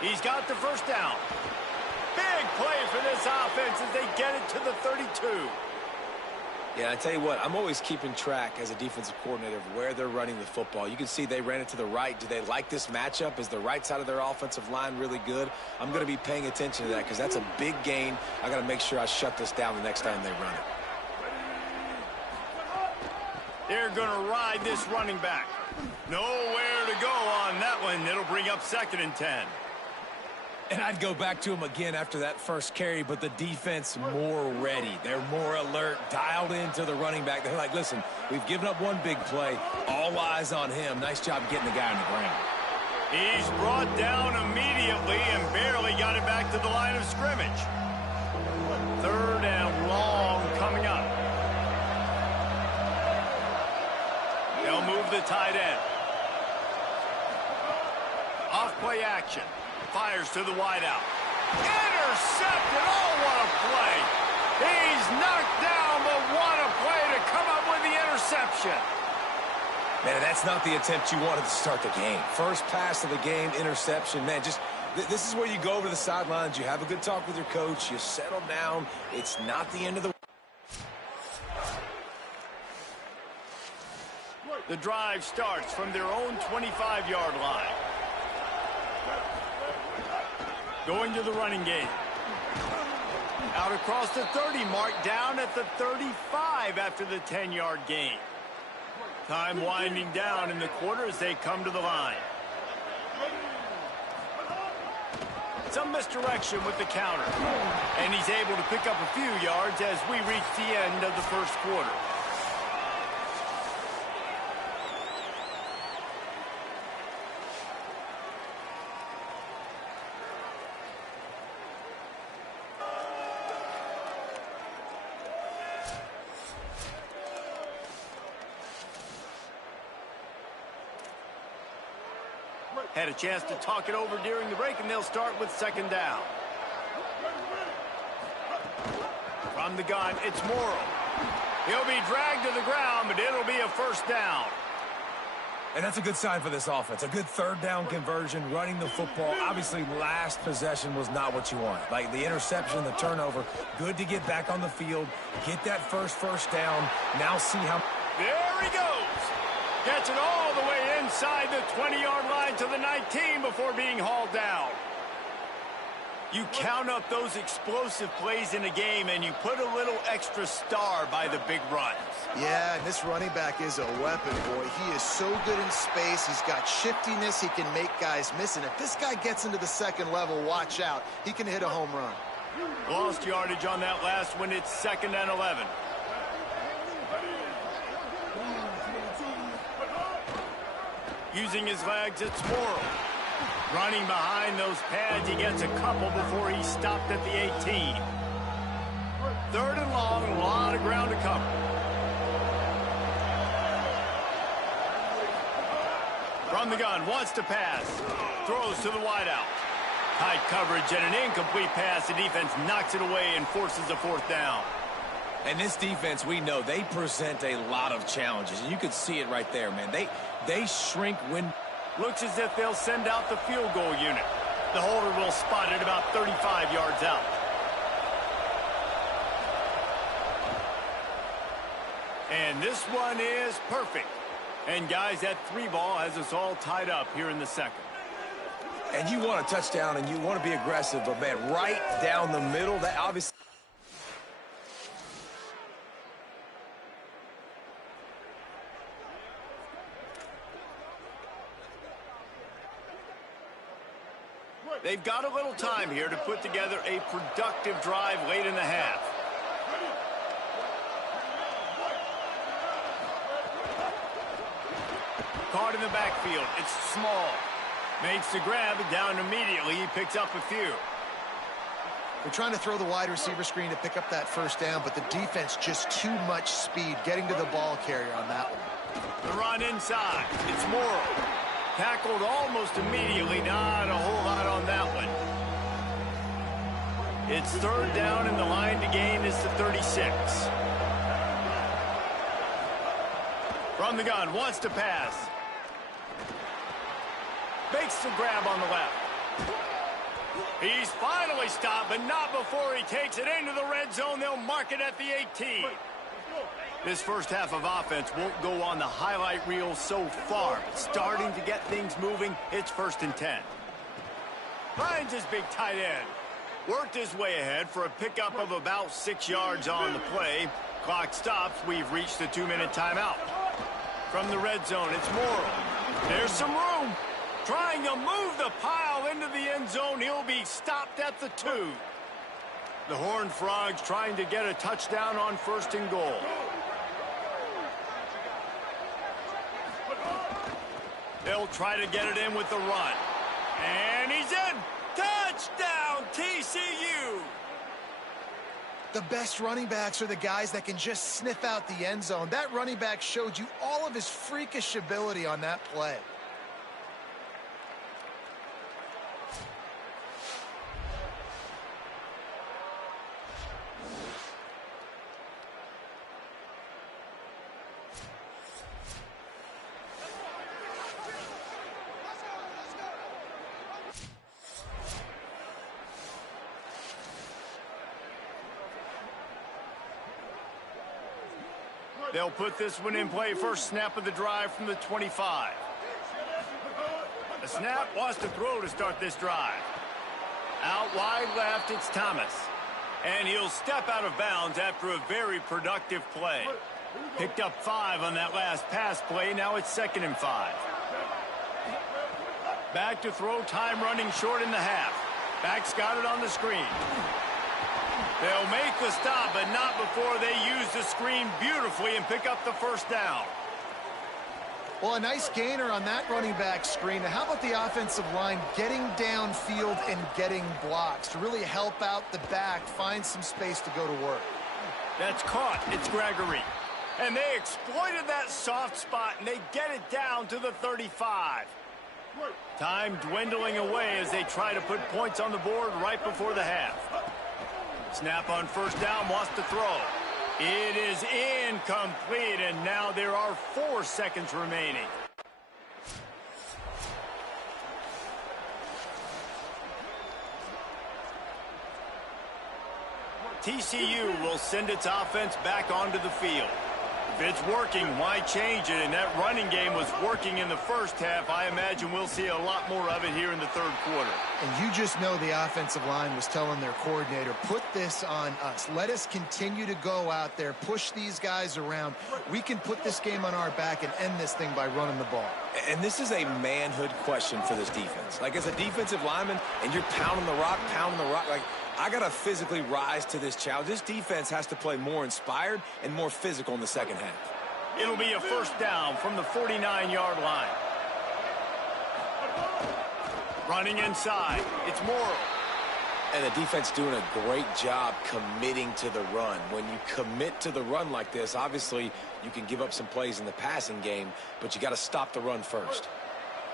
He's got the first down. Big play for this offense as they get it to the 32. Yeah, I tell you what, I'm always keeping track as a defensive coordinator of where they're running the football. You can see they ran it to the right. Do they like this matchup? Is the right side of their offensive line really good? I'm going to be paying attention to that because that's a big gain. I got to make sure I shut this down the next time they run it. They're going to ride this running back. Nowhere to go on that one. It'll bring up 2nd and 10. And I'd go back to him again after that first carry, but the defense more ready. They're more alert, dialed into the running back. They're like, listen, we've given up one big play. All eyes on him. Nice job getting the guy on the ground. He's brought down immediately and barely got it back to the line of scrimmage. 3rd and long coming up. They'll move the tight end. Off play action. Fires to the wideout. Intercepted. Oh, what a play. He's knocked down, but what a play to come up with the interception. Man, that's not the attempt you wanted to start the game. First pass of the game, interception. Man, just this is where you go over the sidelines. You have a good talk with your coach. You settle down. It's not the end of the... The drive starts from their own 25-yard line. Going to the running game. Out across the 30 mark, down at the 35 after the 10-yard gain. Time winding down in the quarter as they come to the line. Some misdirection with the counter. And he's able to pick up a few yards as we reach the end of the first quarter. Had a chance to talk it over during the break, and they'll start with 2nd down. From the gun, it's Morrow. He'll be dragged to the ground, but it'll be a 1st down. And that's a good sign for this offense. A good 3rd down conversion, running the football. Obviously, last possession was not what you want. Like the interception, the turnover. Good to get back on the field, get that first down. Now see how... There he goes. Gets it all the way inside the 20-yard line to the 19 before being hauled down. You count up those explosive plays in a game, and you put a little extra star by the big runs. Yeah, and this running back is a weapon, boy. He is so good in space. He's got shiftiness. He can make guys miss. And if this guy gets into the 2nd level, watch out. He can hit a home run. Lost yardage on that last one. It's 2nd and 11. Using his legs, it's Morrow. Running behind those pads, he gets a couple before he's stopped at the 18. 3rd and long, a lot of ground to cover. From the gun, wants to pass. Throws to the wideout. Tight coverage and an incomplete pass. The defense knocks it away and forces a 4th down. And this defense, we know, they present a lot of challenges. And you can see it right there, man. They shrink when... Looks as if they'll send out the field goal unit. The holder will spot it about 35 yards out. And this one is perfect. And guys, that 3 ball has us all tied up here in the 2nd. And you want a touchdown and you want to be aggressive, but man, right down the middle, that obviously... They've got a little time here to put together a productive drive late in the half. Caught in the backfield. It's Small. Makes the grab, down immediately. He picks up a few. They're trying to throw the wide receiver screen to pick up that 1st down, but the defense just too much speed getting to the ball carrier on that one. The run inside. It's Morrow. Tackled almost immediately. Not a whole lot on that one. It's 3rd down, and the line to gain is the 36. From the gun, wants to pass. makes the grab on the left. He's finally stopped, but not before he takes it into the red zone. They'll mark it at the 18. This first half of offense won't go on the highlight reel so far, but starting to get things moving. It's 1st and 10. Finds his big tight end. Worked his way ahead for a pickup of about 6 yards on the play. Clock stops. We've reached the 2-minute timeout. From the red zone, it's Morrow. There's some room. Trying to move the pile into the end zone. He'll be stopped at the 2. The Horned Frogs trying to get a touchdown on 1st and goal. They'll try to get it in with the run. And he's in. Touchdown, TCU. The best running backs are the guys that can just sniff out the end zone. That running back showed you all of his freakish ability on that play. They'll put this one in play. First snap of the drive from the 25. The snap wants to throw to start this drive. Out wide left, it's Thomas. And he'll step out of bounds after a very productive play. Picked up 5 on that last pass play. Now it's 2nd and 5. Back to throw, time running short in the half. Back's got it on the screen. They'll make the stop, but not before they use the screen beautifully and pick up the first down. Well, a nice gainer on that running back screen. Now, how about the offensive line getting downfield and getting blocks to really help out the back, find some space to go to work? That's caught. It's Gregory. And they exploited that soft spot, and they get it down to the 35. Time dwindling away as they try to put points on the board right before the half. Snap on first down, wants to throw. It is incomplete, and now there are 4 seconds remaining. TCU will send its offense back onto the field. If it's working, why change it? And that running game was working in the first half. I imagine we'll see a lot more of it here in the 3rd quarter. And you just know the offensive line was telling their coordinator, put this on us. Let us continue to go out there, push these guys around. We can put this game on our back and end this thing by running the ball. And this is a manhood question for this defense. Like, as a defensive lineman, and you're pounding the rock, like, I got to physically rise to this challenge. This defense has to play more inspired and more physical in the second half. It'll be a first down from the 49-yard line. Running inside, it's Morrow. And the defense doing a great job committing to the run. When you commit to the run like this, obviously you can give up some plays in the passing game, but you got to stop the run first.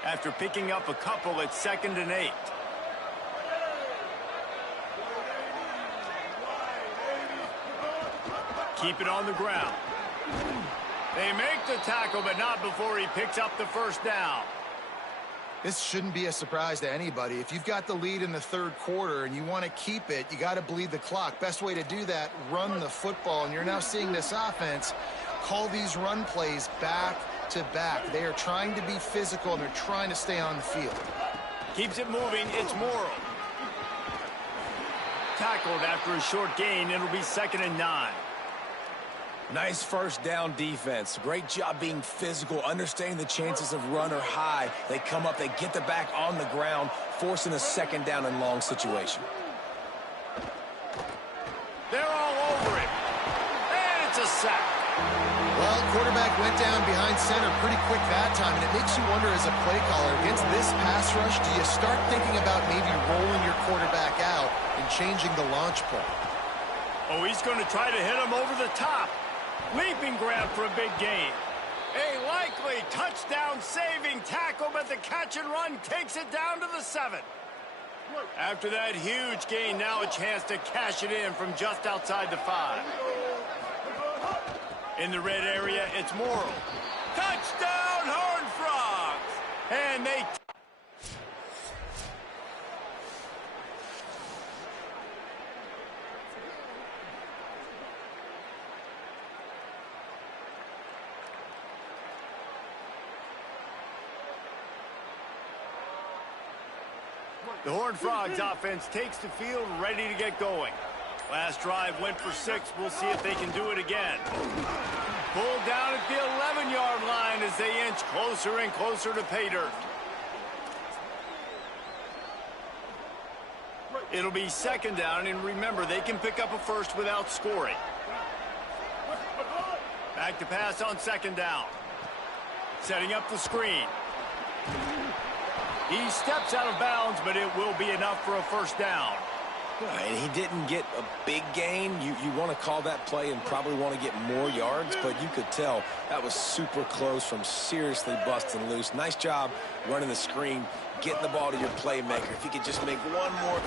After picking up a couple, it's 2nd and 8. Keep it on the ground. They make the tackle, but not before he picks up the first down. This shouldn't be a surprise to anybody. If you've got the lead in the 3rd quarter and you want to keep it, you got to bleed the clock. Best way to do that, run the football. And you're now seeing this offense call these run plays back to back. They are trying to be physical, and they're trying to stay on the field. Keeps it moving. It's Morrow. Tackled after a short gain. It'll be 2nd and 9. Nice first down defense. Great job being physical, understanding the chances of run are high. They come up, they get the back on the ground, forcing a 2nd down and long situation. They're all over it. And it's a sack. Well, quarterback went down behind center pretty quick that time, and it makes you wonder as a play caller, against this pass rush, do you start thinking about maybe rolling your quarterback out and changing the launch point? Oh, he's going to try to hit him over the top. Leaping grab for a big gain. A likely touchdown-saving tackle, but the catch and run takes it down to the 7. After that huge gain, now a chance to cash it in from just outside the 5. In the red area, it's Morrow. Touchdown, Horned Frogs! And they... The Horned Frogs offense takes the field, ready to get going. Last drive went for 6. We'll see if they can do it again. Pulled down at the 11-yard line as they inch closer and closer to pay dirt. It'll be 2nd down, and remember, they can pick up a first without scoring. Back to pass on 2nd down. Setting up the screen. He steps out of bounds, but it will be enough for a 1st down. And he didn't get a big gain. You want to call that play and probably want to get more yards, but you could tell that was super close from seriously busting loose. Nice job running the screen, getting the ball to your playmaker. If he could just make one more.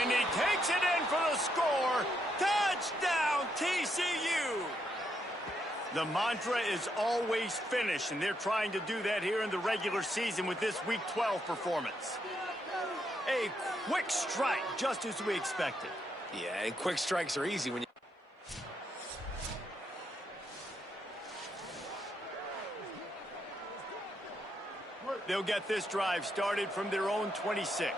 And he takes it in for the score. Touchdown, TCU! The mantra is always finish, and they're trying to do that here in the regular season with this Week 12 performance. A quick strike, just as we expected. Yeah, and quick strikes are easy when you... They'll get this drive started from their own 26.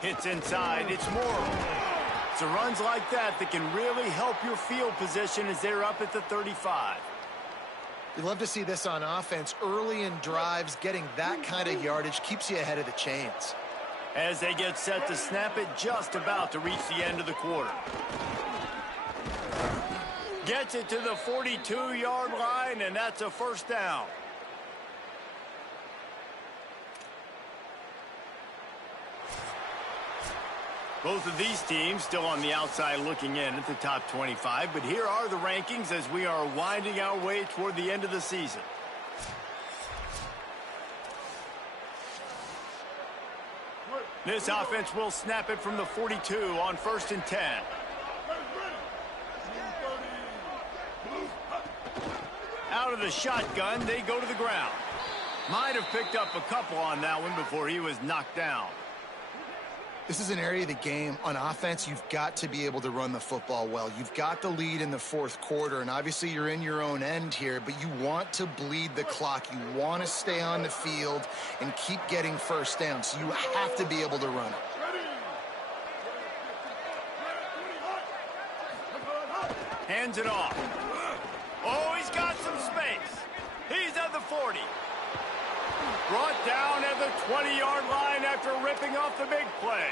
Hits inside, it's Morrow. It's the runs like that that can really help your field position as they're up at the 35. You love to see this on offense. Early in drives, getting that kind of yardage keeps you ahead of the chains. As they get set to snap it, just about to reach the end of the quarter. Gets it to the 42-yard line, and that's a 1st down. Both of these teams still on the outside looking in at the top 25, but here are the rankings as we are winding our way toward the end of the season. This offense will snap it from the 42 on 1st and 10. Out of the shotgun, they go to the ground. Might have picked up a couple on that one before he was knocked down. This is an area of the game on offense you've got to be able to run the football well. You've got the lead in the 4th quarter, and obviously you're in your own end here, but you want to bleed the clock. You want to stay on the field and keep getting 1st down, so you have to be able to run it. Hands it off. Oh, he's got some space. He's at the 40. Brought down at the 20-yard line after ripping off the big play.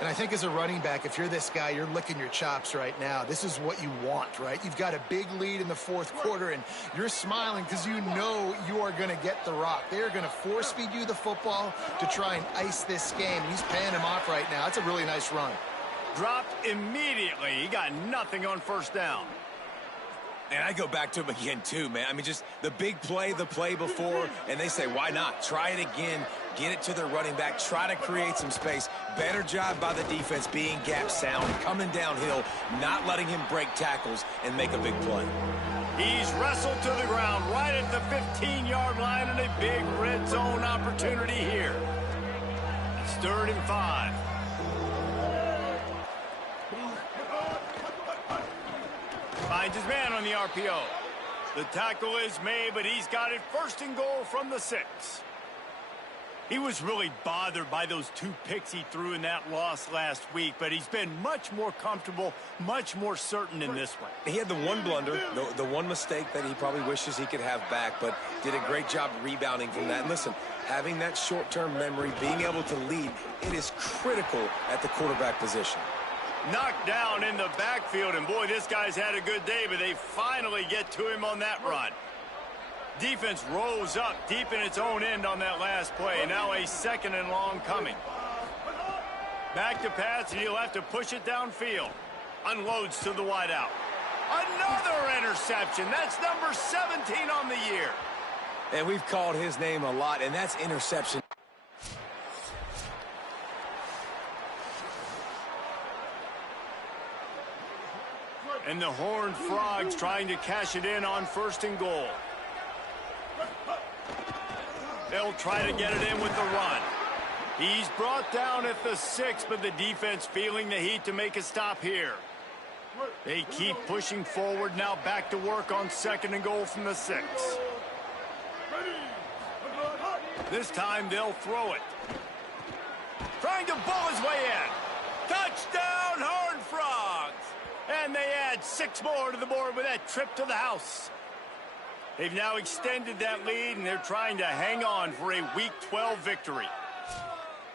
And I think as a running back, if you're this guy, you're licking your chops right now. This is what you want, right? You've got a big lead in the 4th quarter, and you're smiling because you know you are going to get the rock. They are going to force-feed you the football to try and ice this game. He's paying him off right now. That's a really nice run. Dropped immediately. He got nothing on 1st down. And I go back to him again, too, man. I mean, just the big play, the play before, and they say, why not? Try it again, get it to their running back, try to create some space. Better job by the defense being gap sound, coming downhill, not letting him break tackles and make a big play. He's wrestled to the ground right at the 15-yard line, and a big red zone opportunity here. It's 3rd and 5. Finds his man on the RPO. The tackle is made, but he's got it 1st and goal from the 6. He was really bothered by those 2 picks he threw in that loss last week, but he's been much more comfortable, much more certain in this one. He had the one blunder, the one mistake that he probably wishes he could have back, but did a great job rebounding from that. And listen, having that short-term memory, being able to lead, it is critical at the quarterback position. Knocked down in the backfield, and boy, this guy's had a good day, but they finally get to him on that run. Defense rose up deep in its own end on that last play. Now a 2nd and long coming. Back to pass, and he'll have to push it downfield. Unloads to the wideout. Another interception. That's number 17 on the year. And we've called his name a lot, and that's interception. And the Horned Frogs trying to cash it in on 1st and goal. They'll try to get it in with the run. He's brought down at the 6, but the defense feeling the heat to make a stop here. They keep pushing forward, now back to work on 2nd and goal from the 6. This time they'll throw it. Trying to bull his way in. Touchdown, Horned Frogs! And they add 6 more to the board with that trip to the house. They've now extended that lead, and they're trying to hang on for a Week 12 victory.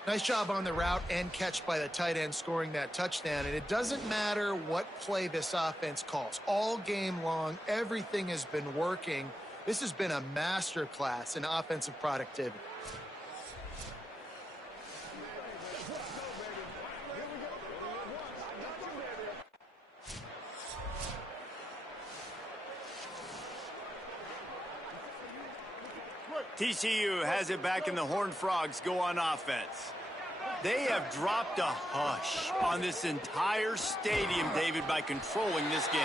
Nice job on the route and catch by the tight end scoring that touchdown. And it doesn't matter what play this offense calls. All game long, everything has been working. This has been a masterclass in offensive productivity. TCU has it back, and the Horned Frogs go on offense. They have dropped a hush on this entire stadium, David, by controlling this game.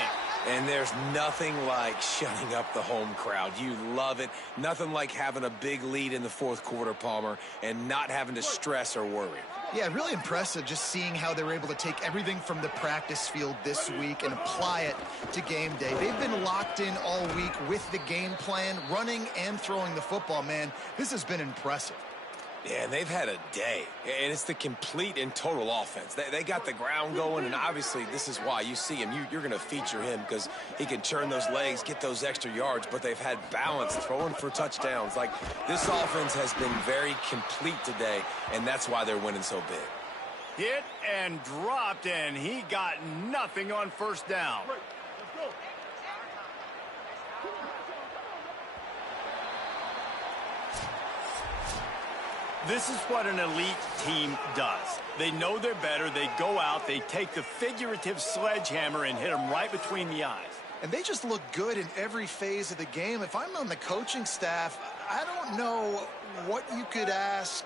And there's nothing like shutting up the home crowd. You love it. Nothing like having a big lead in the fourth quarter, Palmer, and not having to stress or worry. Yeah, really impressive just seeing how they were able to take everything from the practice field this week and apply it to game day. They've been locked in all week with the game plan, running and throwing the football, man. This has been impressive. Yeah, and they've had a day, and it's the complete and total offense. They got the ground going, and obviously this is why you see him. You're going to feature him because he can turn those legs, get those extra yards, but they've had balance throwing for touchdowns. Like, this offense has been very complete today, and that's why they're winning so big. Hit and dropped, and he got nothing on first down. This is what an elite team does. They know they're better. They go out. They take the figurative sledgehammer and hit them right between the eyes. And they just look good in every phase of the game. If I'm on the coaching staff, I don't know what you could ask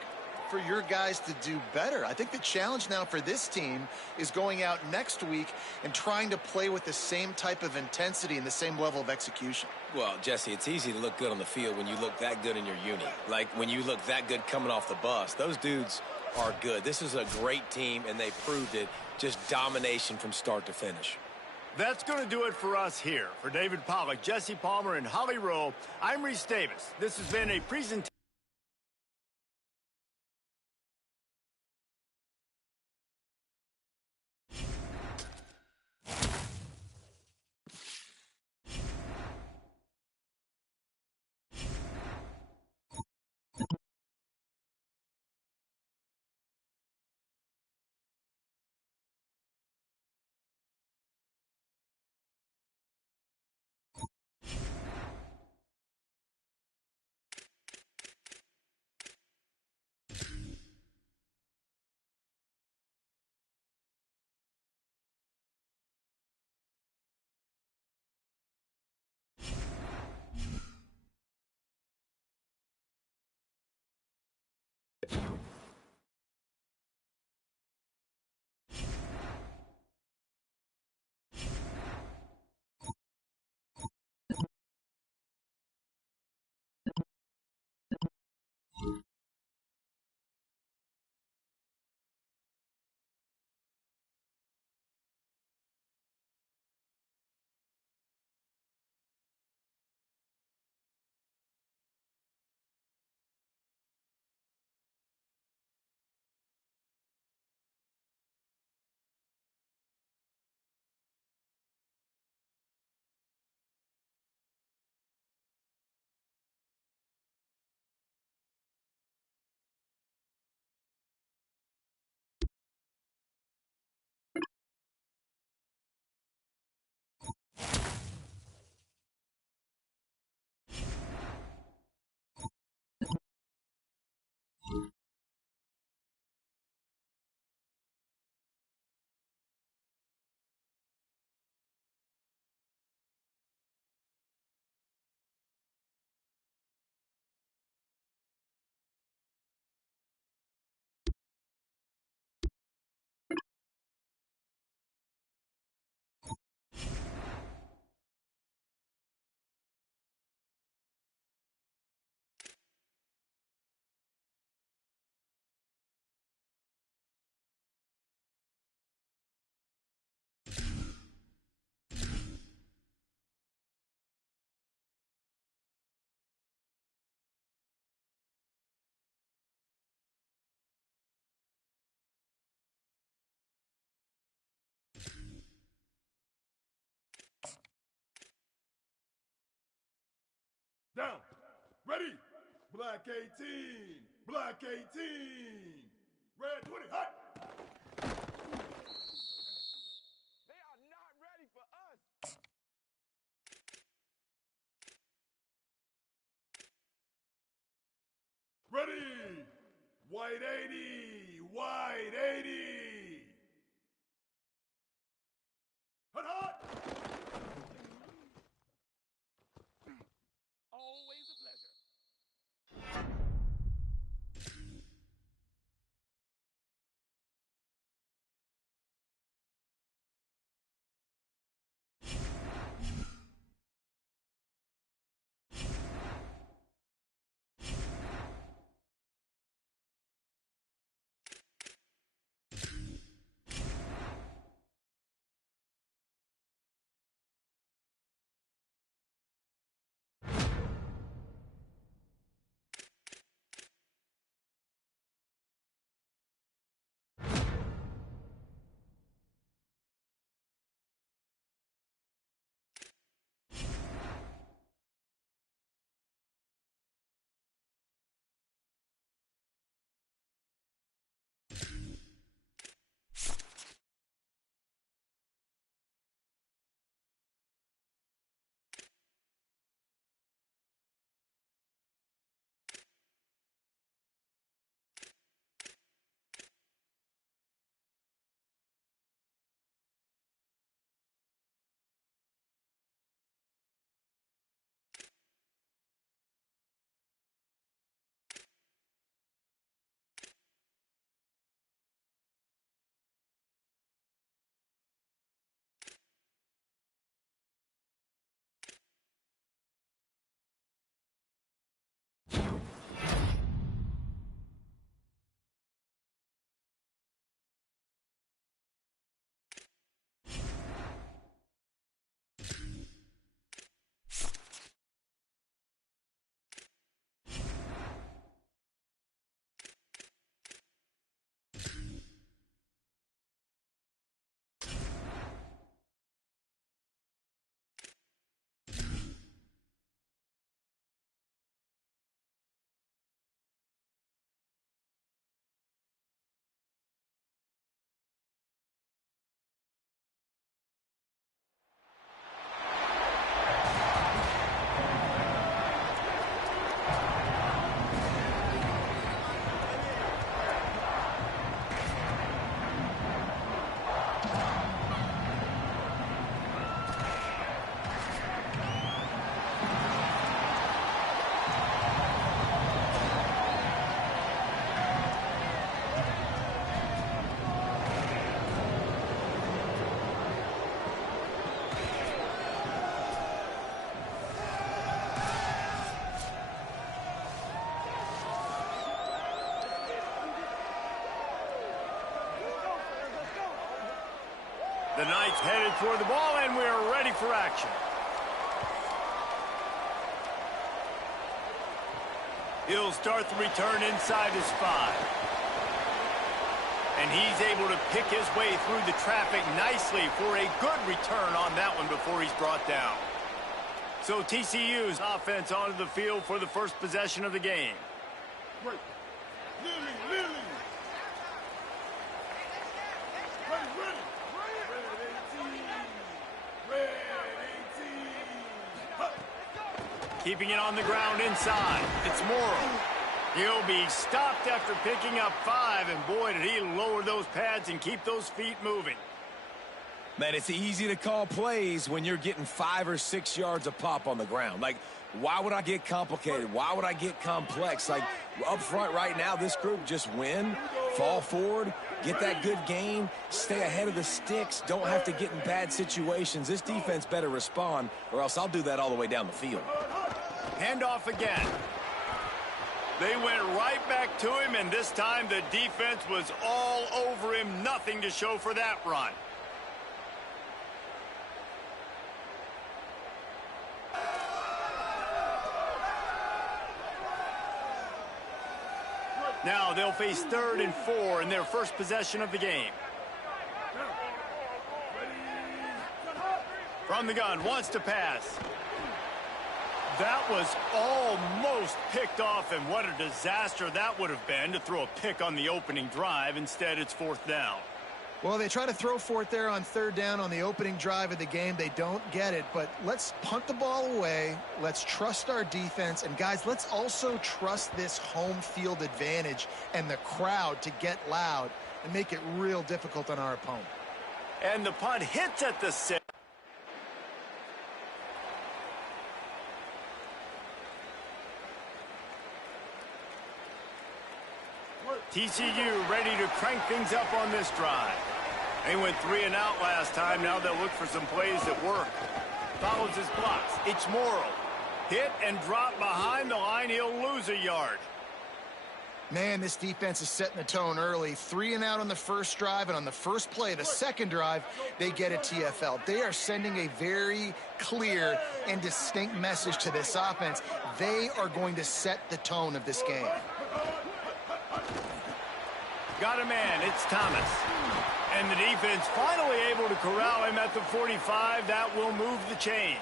for your guys to do better. I think the challenge now for this team is going out next week and trying to play with the same type of intensity and the same level of execution. Well, Jesse, it's easy to look good on the field when you look that good in your uni. Like, when you look that good coming off the bus. Those dudes are good. This is a great team, and they proved it. Just domination from start to finish. That's going to do it for us here. For David Pollack, Jesse Palmer, and Holly Rowe, I'm Reese Davis. This has been a presentation. Ready? Black 18. Black 18. Red 20. Hot. They are not ready for us. Ready. White 80. White 80. Hot, hot. Always a pleasure. The Knights headed toward the ball, and we're ready for action. He'll start the return inside his 5. And he's able to pick his way through the traffic nicely for a good return on that one before he's brought down. So TCU's offense onto the field for the first possession of the game. Right. Lily. Ready. Red 18. Huh. Keeping it on the ground inside. It's Morrow. He'll be stopped after picking up 5, and boy, did he lower those pads and keep those feet moving. Man, it's easy to call plays when you're getting 5 or 6 yards a pop on the ground. Like, why would I get complicated? Why would I get complex? Like, up front right now, this group just win, fall forward, get that good gain, stay ahead of the sticks, don't have to get in bad situations. This defense better respond, or else I'll do that all the way down the field. Handoff again. They went right back to him, and this time the defense was all over him. Nothing to show for that run. Now they'll face 3rd and 4 in their first possession of the game. From the gun, wants to pass. That was almost picked off, and what a disaster that would have been to throw a pick on the opening drive. Instead, it's fourth down. Well, they try to throw for it there on third down on the opening drive of the game. They don't get it, but let's punt the ball away. Let's trust our defense. And, guys, let's also trust this home field advantage and the crowd to get loud and make it real difficult on our opponent. And the punt hits at the 6. TCU ready to crank things up on this drive. They went 3 and out last time. Now they'll look for some plays that work. Follows his blocks. It's Morrow. Hit and drop behind the line. He'll lose a yard. Man, this defense is setting the tone early. 3 and out on the first drive, and on the first play, the second drive, they get a TFL. They are sending a very clear and distinct message to this offense. They are going to set the tone of this game. Got a man. It's Thomas. And the defense finally able to corral him at the 45. That will move the chains.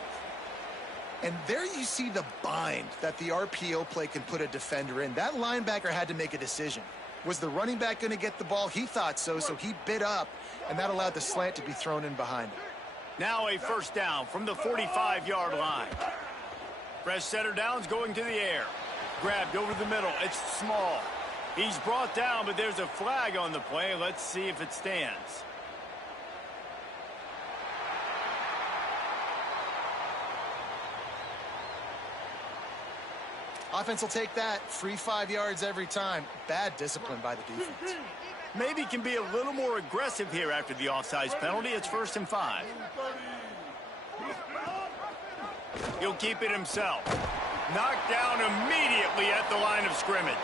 And there you see the bind that the RPO play can put a defender in. That linebacker had to make a decision. Was the running back going to get the ball? He thought so, so he bit up, and that allowed the slant to be thrown in behind him. Now a first down from the 45-yard line. Fresh setter down's going to the air. Grabbed over the middle. It's Small. He's brought down, but there's a flag on the play. Let's see if it stands. Offense will take that. Free 5 yards every time. Bad discipline by the defense. Maybe can be a little more aggressive here after the offsides penalty. It's 1st and 5. He'll keep it himself. Knocked down immediately at the line of scrimmage.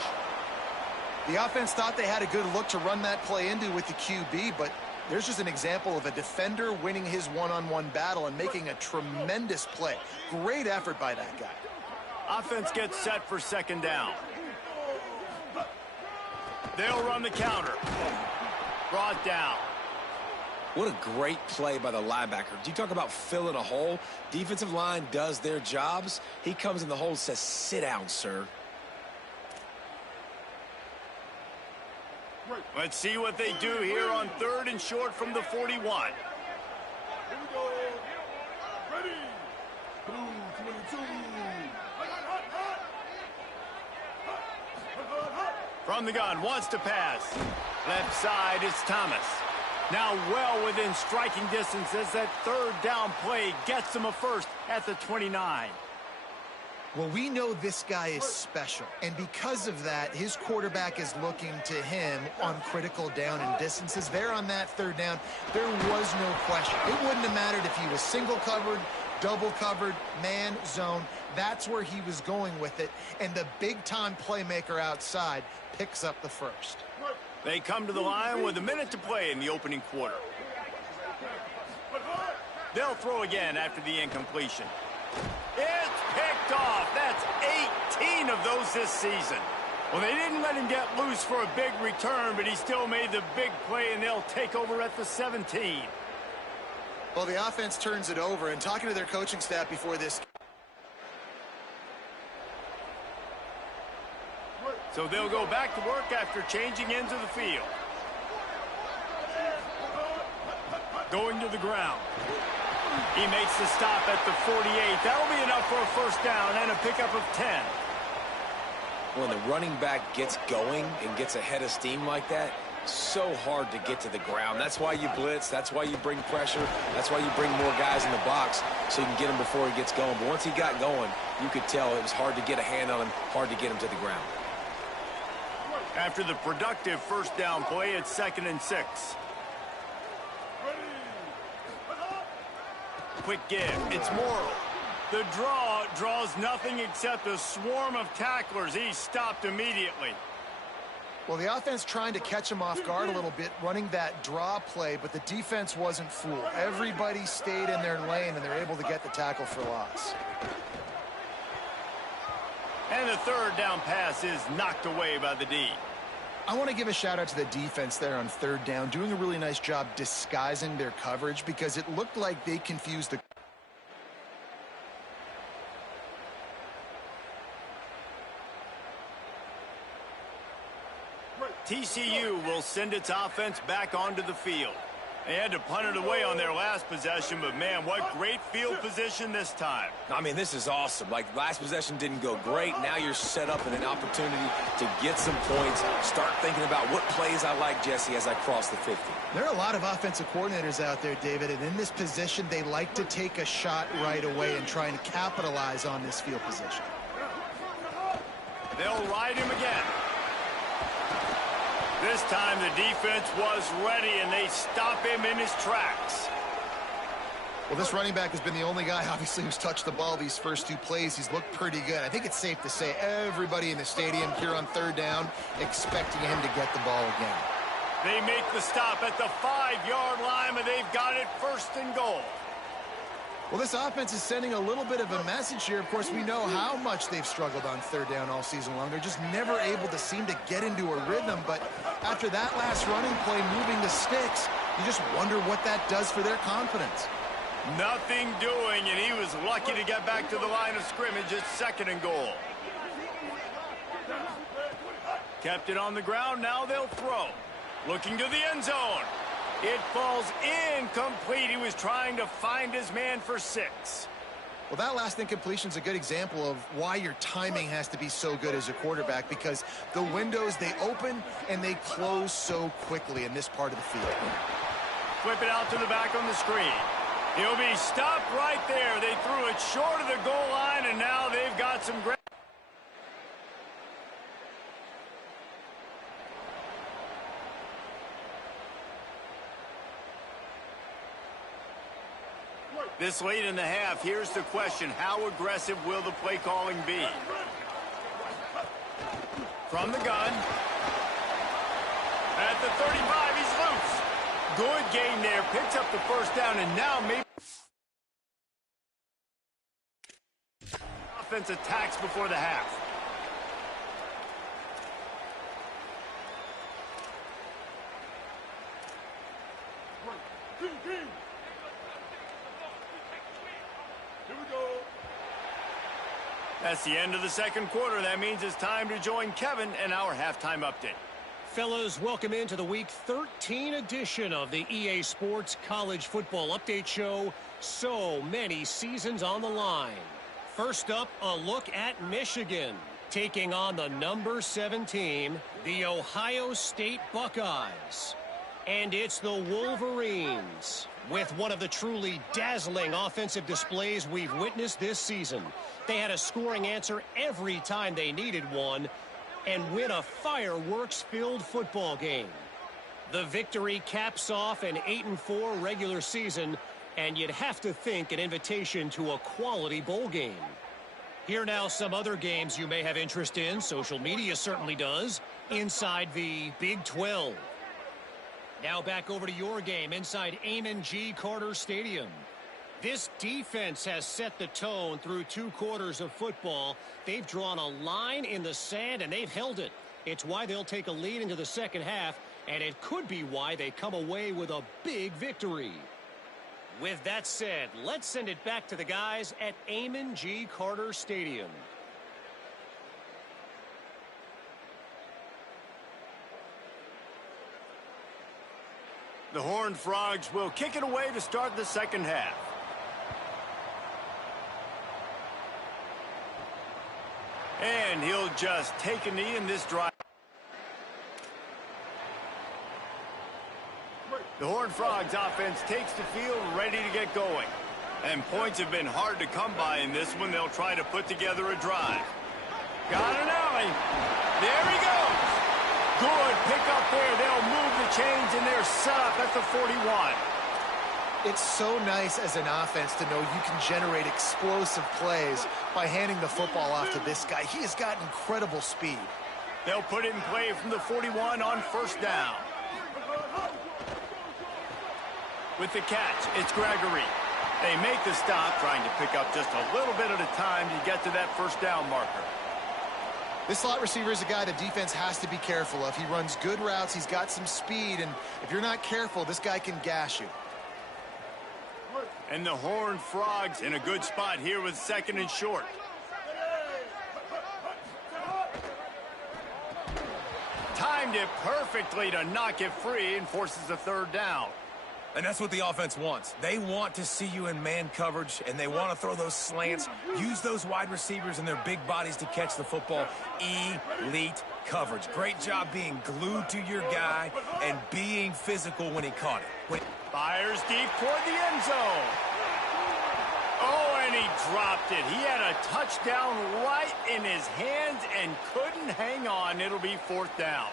The offense thought they had a good look to run that play into with the QB, but there's just an example of a defender winning his one-on-one battle and making a tremendous play. Great effort by that guy. Offense gets set for second down. They'll run the counter. Brought down. What a great play by the linebacker. Do you talk about filling a hole? Defensive line does their jobs. He comes in the hole and says, sit down, sir. Let's see what they do here on 3rd and short from the 41. Here we go. Ready. Blue 22. From the gun, wants to pass. Left side, it's Thomas. Now well within striking distance as that 3rd down play gets them a first at the 29. Well, we know this guy is special, and because of that, his quarterback is looking to him on critical down and distances. There on that 3rd down, there was no question. It wouldn't have mattered if he was single covered, double covered, man, zone. That's where he was going with it, and the big-time playmaker outside picks up the first. They come to the line with a minute to play in the opening quarter. They'll throw again after the incompletion. It's picked off. That's 18 of those this season. Well, they didn't let him get loose for a big return, but he still made the big play, and they'll take over at the 17. Well, the offense turns it over, and talking to their coaching staff before this. So they'll go back to work after changing into the field. Going to the ground. He makes the stop at the 48. That'll be enough for a first down and a pickup of 10. When the running back gets going and gets ahead of steam like that, so hard to get to the ground. That's why you blitz. That's why you bring pressure. That's why you bring more guys in the box so you can get him before he gets going. But once he got going, you could tell it was hard to get a hand on him, hard to get him to the ground. After the productive first down play, it's 2nd and 6. Quick give. It's Morrow. The draw draws nothing except a swarm of tacklers. He's stopped immediately. Well, the offense trying to catch him off guard a little bit, running that draw play, but the defense wasn't fooled. Everybody stayed in their lane, and they're able to get the tackle for loss. And the 3rd down pass is knocked away by the D. I want to give a shout out to the defense there on 3rd down, doing a really nice job disguising their coverage because it looked like they confused the VCU will send its offense back onto the field. They had to punt it away on their last possession, but man, what great field position this time. I mean, this is awesome. Like, last possession didn't go great. Now you're set up in an opportunity to get some points. Start thinking about what plays I like, Jesse, as I cross the 50. There are a lot of offensive coordinators out there, David, and in this position, they like to take a shot right away and try and capitalize on this field position. They'll ride him again. This time the defense was ready, and they stop him in his tracks. Well, this running back has been the only guy, obviously, who's touched the ball these first two plays. He's looked pretty good. I think it's safe to say everybody in the stadium here on third down expecting him to get the ball again. They make the stop at the 5-yard line, and they've got it first and goal. Well, this offense is sending a little bit of a message here. Of course, we know how much they've struggled on third down all season long. They're just never able to seem to get into a rhythm. But after that last running play, moving the sticks, you just wonder what that does for their confidence. Nothing doing, and he was lucky to get back to the line of scrimmage at second and goal. Kept it on the ground, now they'll throw. Looking to the end zone. It falls incomplete. He was trying to find his man for 6. Well, that last incompletion is a good example of why your timing has to be so good as a quarterback, because the windows, they open and they close so quickly in this part of the field. Flip it out to the back on the screen. He'll be stopped right there. They threw it short of the goal line, and now they've got some great... This late in the half, here's the question. How aggressive will the play calling be? From the gun. At the 35, he's loose. Good gain there. Picks up the first down, and now maybe... Offense attacks before the half. That's the end of the second quarter. That means it's time to join Kevin in our halftime update. Fellas, welcome into the Week 13 edition of the EA Sports College Football Update Show. So many seasons on the line. First up, a look at Michigan, taking on the number 7 team, the Ohio State Buckeyes. And it's the Wolverines, with one of the truly dazzling offensive displays we've witnessed this season. They had a scoring answer every time they needed one and win a fireworks-filled football game. The victory caps off an 8-4 regular season, and you'd have to think an invitation to a quality bowl game. Here now some other games you may have interest in. Social media certainly does. Inside the Big 12. Now back over to your game inside Amon G. Carter Stadium. This defense has set the tone through 2 quarters of football. They've drawn a line in the sand, and they've held it. It's why they'll take a lead into the second half, and it could be why they come away with a big victory. With that said, let's send it back to the guys at Amon G. Carter Stadium. The Horned Frogs will kick it away to start the second half. And he'll just take a knee in this drive. The Horned Frogs offense takes the field ready to get going. And points have been hard to come by in this one. They'll try to put together a drive. Got an alley. There he goes. Good pick up there. They'll move the chains, and they're set up at the 41. It's so nice as an offense to know you can generate explosive plays by handing the football off to this guy. He has got incredible speed. They'll put it in play from the 41 on first down. With the catch, it's Gregory. They make the stop, trying to pick up just a little bit at a time to get to that first down marker. This slot receiver is a guy the defense has to be careful of. He runs good routes, he's got some speed, and if you're not careful, this guy can gash you. And the Horned Frogs in a good spot here with second and short. Timed timed it perfectly to knock it free and forces a third down. And that's what the offense wants. They want to see you in man coverage, and they want to throw those slants, use those wide receivers and their big bodies to catch the football. Elite coverage. Great job being glued to your guy and being physical when he caught it. Fires deep toward the end zone. Oh, and he dropped it. He had a touchdown right in his hands and couldn't hang on. It'll be fourth down.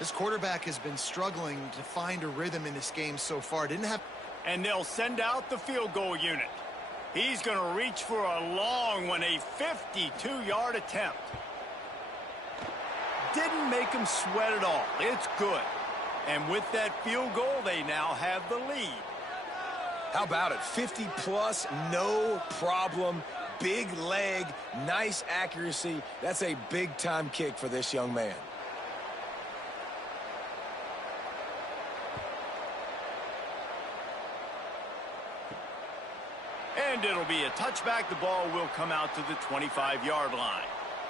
This quarterback has been struggling to find a rhythm in this game so far. And they'll send out the field goal unit. He's going to reach for a long one, a 52-yard attempt. Didn't make him sweat at all. It's good. And with that field goal, they now have the lead. How about it? 50-plus, no problem. Big leg, nice accuracy. That's a big-time kick for this young man. And it'll be a touchback. The ball will come out to the 25-yard line.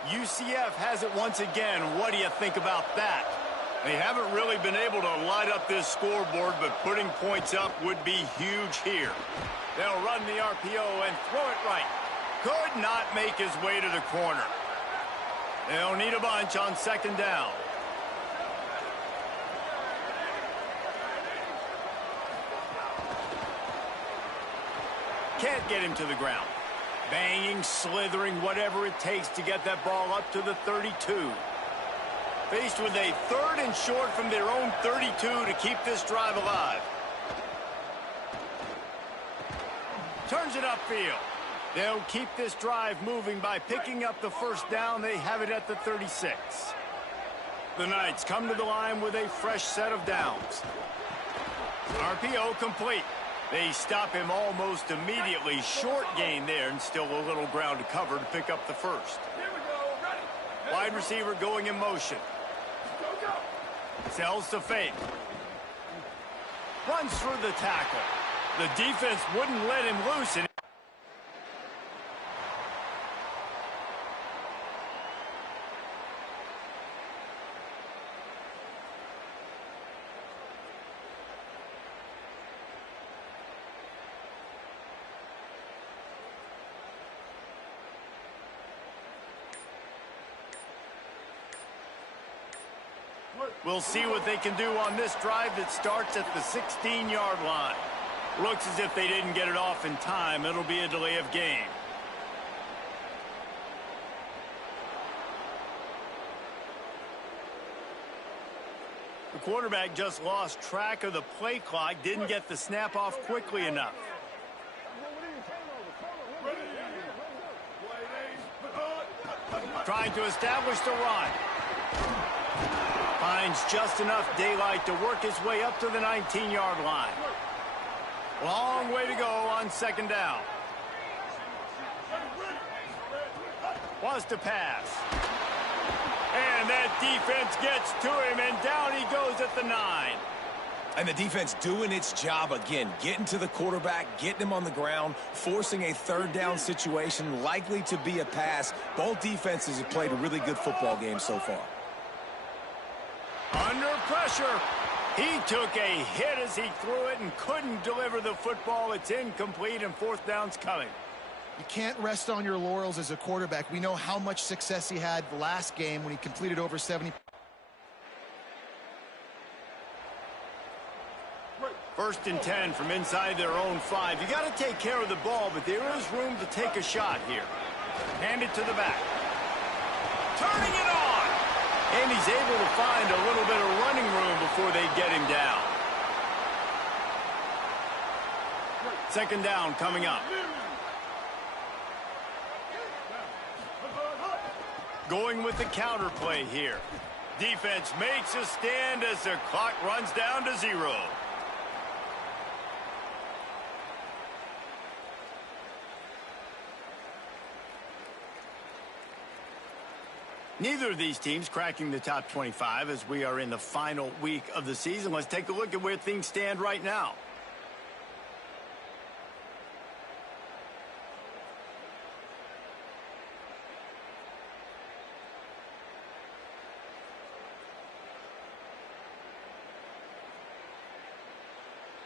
UCF has it once again. What do you think about that? They haven't really been able to light up this scoreboard, but putting points up would be huge here. They'll run the RPO and throw it right. Could not make his way to the corner. They'll need a bunch on second down. Can't get him to the ground. Banging, slithering, whatever it takes to get that ball up to the 32. Faced with a third and short from their own 32 to keep this drive alive. Turns it upfield. They'll keep this drive moving by picking up the first down. They have it at the 36. The Knights come to the line with a fresh set of downs. RPO complete. They stop him almost immediately. Short gain there and still a little ground to cover to pick up the first. Wide receiver going in motion. Sells to fake. Runs through the tackle. The defense wouldn't let him loose. We'll see what they can do on this drive that starts at the 16-yard line. Looks as if they didn't get it off in time. It'll be a delay of game. The quarterback just lost track of the play clock, didn't get the snap off quickly enough. Trying to establish the run. Finds just enough daylight to work his way up to the 19-yard line. Long way to go on second down. Wants to pass. And that defense gets to him, and down he goes at the 9. And the defense doing its job again, getting to the quarterback, getting him on the ground, forcing a third down situation, likely to be a pass. Both defenses have played a really good football game so far. Under pressure. He took a hit as he threw it and couldn't deliver the football. It's incomplete, and fourth down's coming. You can't rest on your laurels as a quarterback. We know how much success he had the last game when he completed over 70. First and 10 from inside their own 5. You got to take care of the ball, but there is room to take a shot here. Hand it to the back. Turning it on. And he's able to find a little bit of running room before they get him down. Second down coming up. Going with the counter play here. Defense makes a stand as the clock runs down to 0. Neither of these teams cracking the top 25 as we are in the final week of the season. Let's take a look at where things stand right now.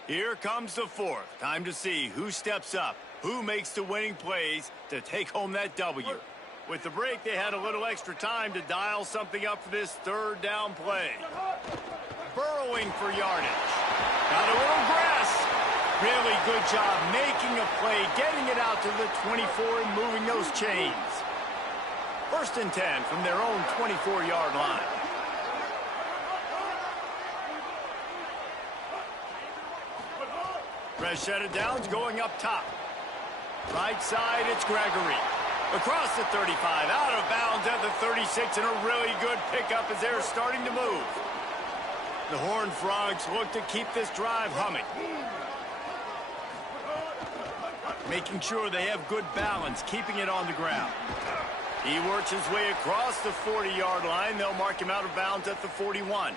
Here comes the fourth. Time to see who steps up, who makes the winning plays to take home that W. With the break, they had a little extra time to dial something up for this third down play. Burrowing for yardage. Got a little grass. Really good job making a play, getting it out to the 24 and moving those chains. 1st and 10 from their own 24-yard line. Fresh set of downs going up top. Right side, it's Gregory. Across the 35, out of bounds at the 36, and a really good pickup as they're starting to move. The Horned Frogs look to keep this drive humming. Making sure they have good balance, keeping it on the ground. He works his way across the 40-yard line. They'll mark him out of bounds at the 41.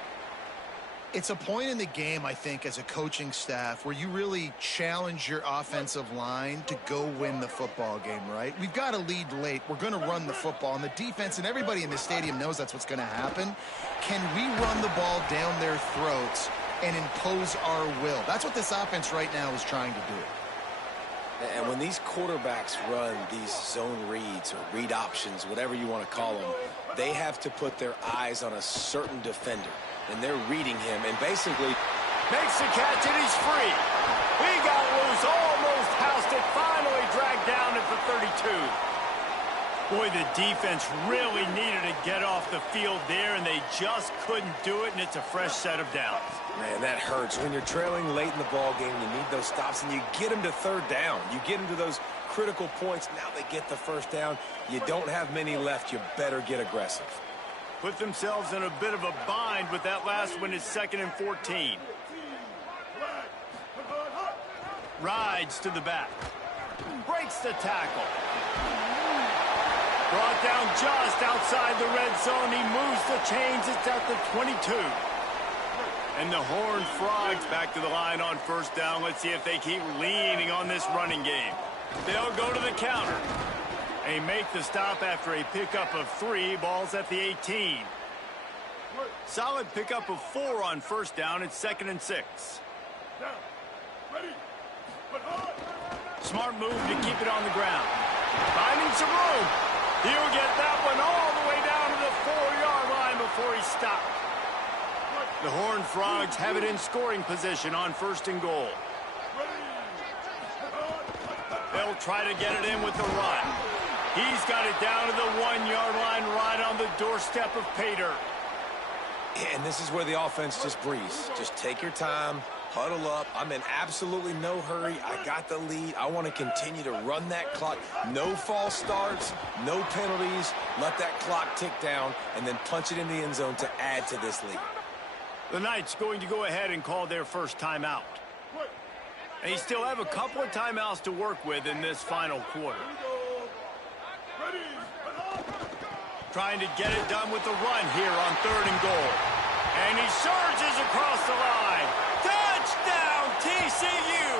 It's a point in the game, I think, as a coaching staff where you really challenge your offensive line to go win the football game, right? We've got to lead late. We're going to run the football. And the defense and everybody in the stadium knows that's what's going to happen. Can we run the ball down their throats and impose our will? That's what this offense right now is trying to do. And when these quarterbacks run these zone reads or read options, whatever you want to call them, they have to put their eyes on a certain defender. And they're reading him and basically makes the catch and he's free. He got loose, almost housed it, finally dragged down at the 32. Boy, the defense really needed to get off the field there, and they just couldn't do it, and it's a fresh set of downs. Man, that hurts. When you're trailing late in the ball game, you need those stops, and you get them to third down. You get them to those critical points. Now they get the first down. You don't have many left. You better get aggressive. Put themselves in a bit of a bind with that last one is 2nd and 14. Rides to the back. Breaks the tackle. Brought down just outside the red zone. He moves the chains. It's at the 22. And the Horned Frogs back to the line on 1st down. Let's see if they keep leaning on this running game. They'll go to the counter. They make the stop after a pickup of 3. Ball's at the 18. Solid pickup of 4 on 1st down. It's 2nd and 6. Smart move to keep it on the ground. Finding some room. He'll get that one all the way down to the 4-yard line before he stopped. The Horned Frogs have it in scoring position on 1st and goal. They'll try to get it in with the run. He's got it down to the 1-yard line right on the doorstep of Pater. And this is where the offense just breathes. Just take your time, huddle up. I'm in absolutely no hurry. I got the lead. I want to continue to run that clock. No false starts, no penalties. Let that clock tick down and then punch it in the end zone to add to this lead. The Knights going to go ahead and call their first timeout. They still have a couple of timeouts to work with in this final quarter. Trying to get it done with the run here on 3rd and goal. And he surges across the line. Touchdown, TCU!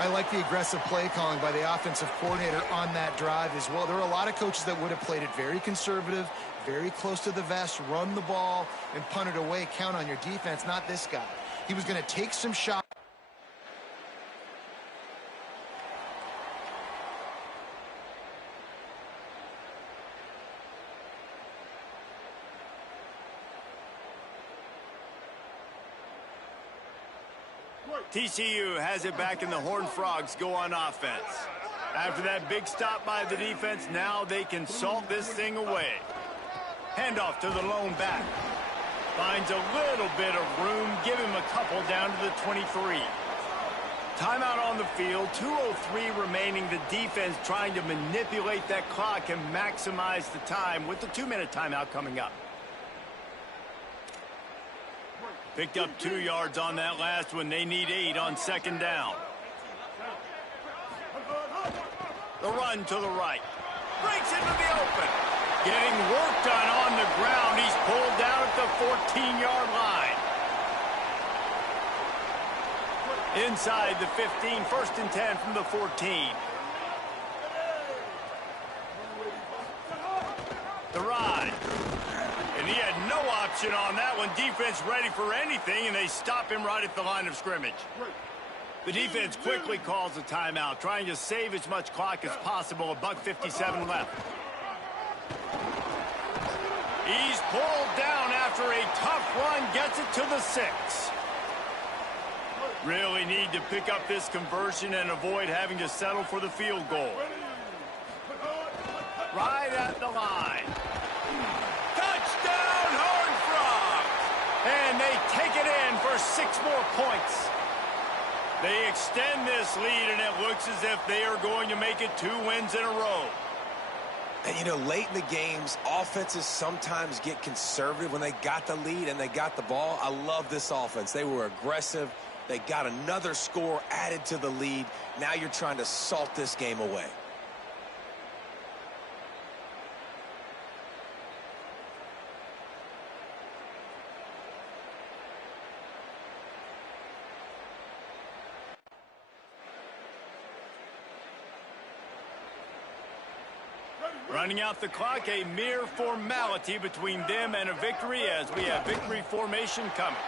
I like the aggressive play calling by the offensive coordinator on that drive as well. There are a lot of coaches that would have played it very conservative, very close to the vest, run the ball, and punt it away. Count on your defense, not this guy. He was going to take some shots. TCU has it back, and the Horned Frogs go on offense. After that big stop by the defense, now they can salt this thing away. Handoff to the lone back. Finds a little bit of room. Give him a couple down to the 23. Timeout on the field. 2:03 remaining. The defense trying to manipulate that clock and maximize the time with the 2-minute timeout coming up. Picked up 2 yards on that last one. They need 8 on 2nd down. The run to the right. Breaks into the open. Getting work done on the ground. He's pulled down at the 14-yard line. Inside the 15. 1st and 10 from the 14. The ride. And he had no option option on that one. Defense ready for anything, and they stop him right at the line of scrimmage. The defense quickly calls a timeout, trying to save as much clock as possible. $1:57 left. He's pulled down after a tough run, gets it to the 6. Really need to pick up this conversion and avoid having to settle for the field goal. Right at the line. Touchdown, Horned Frogs! And they take it in for 6 more points. They extend this lead, and it looks as if they are going to make it 2 wins in a row. And, you know, late in the games, offenses sometimes get conservative when they got the lead and they got the ball. I love this offense. They were aggressive. They got another score added to the lead. Now you're trying to salt this game away. Running out the clock, a mere formality between them and a victory as we have victory formation coming.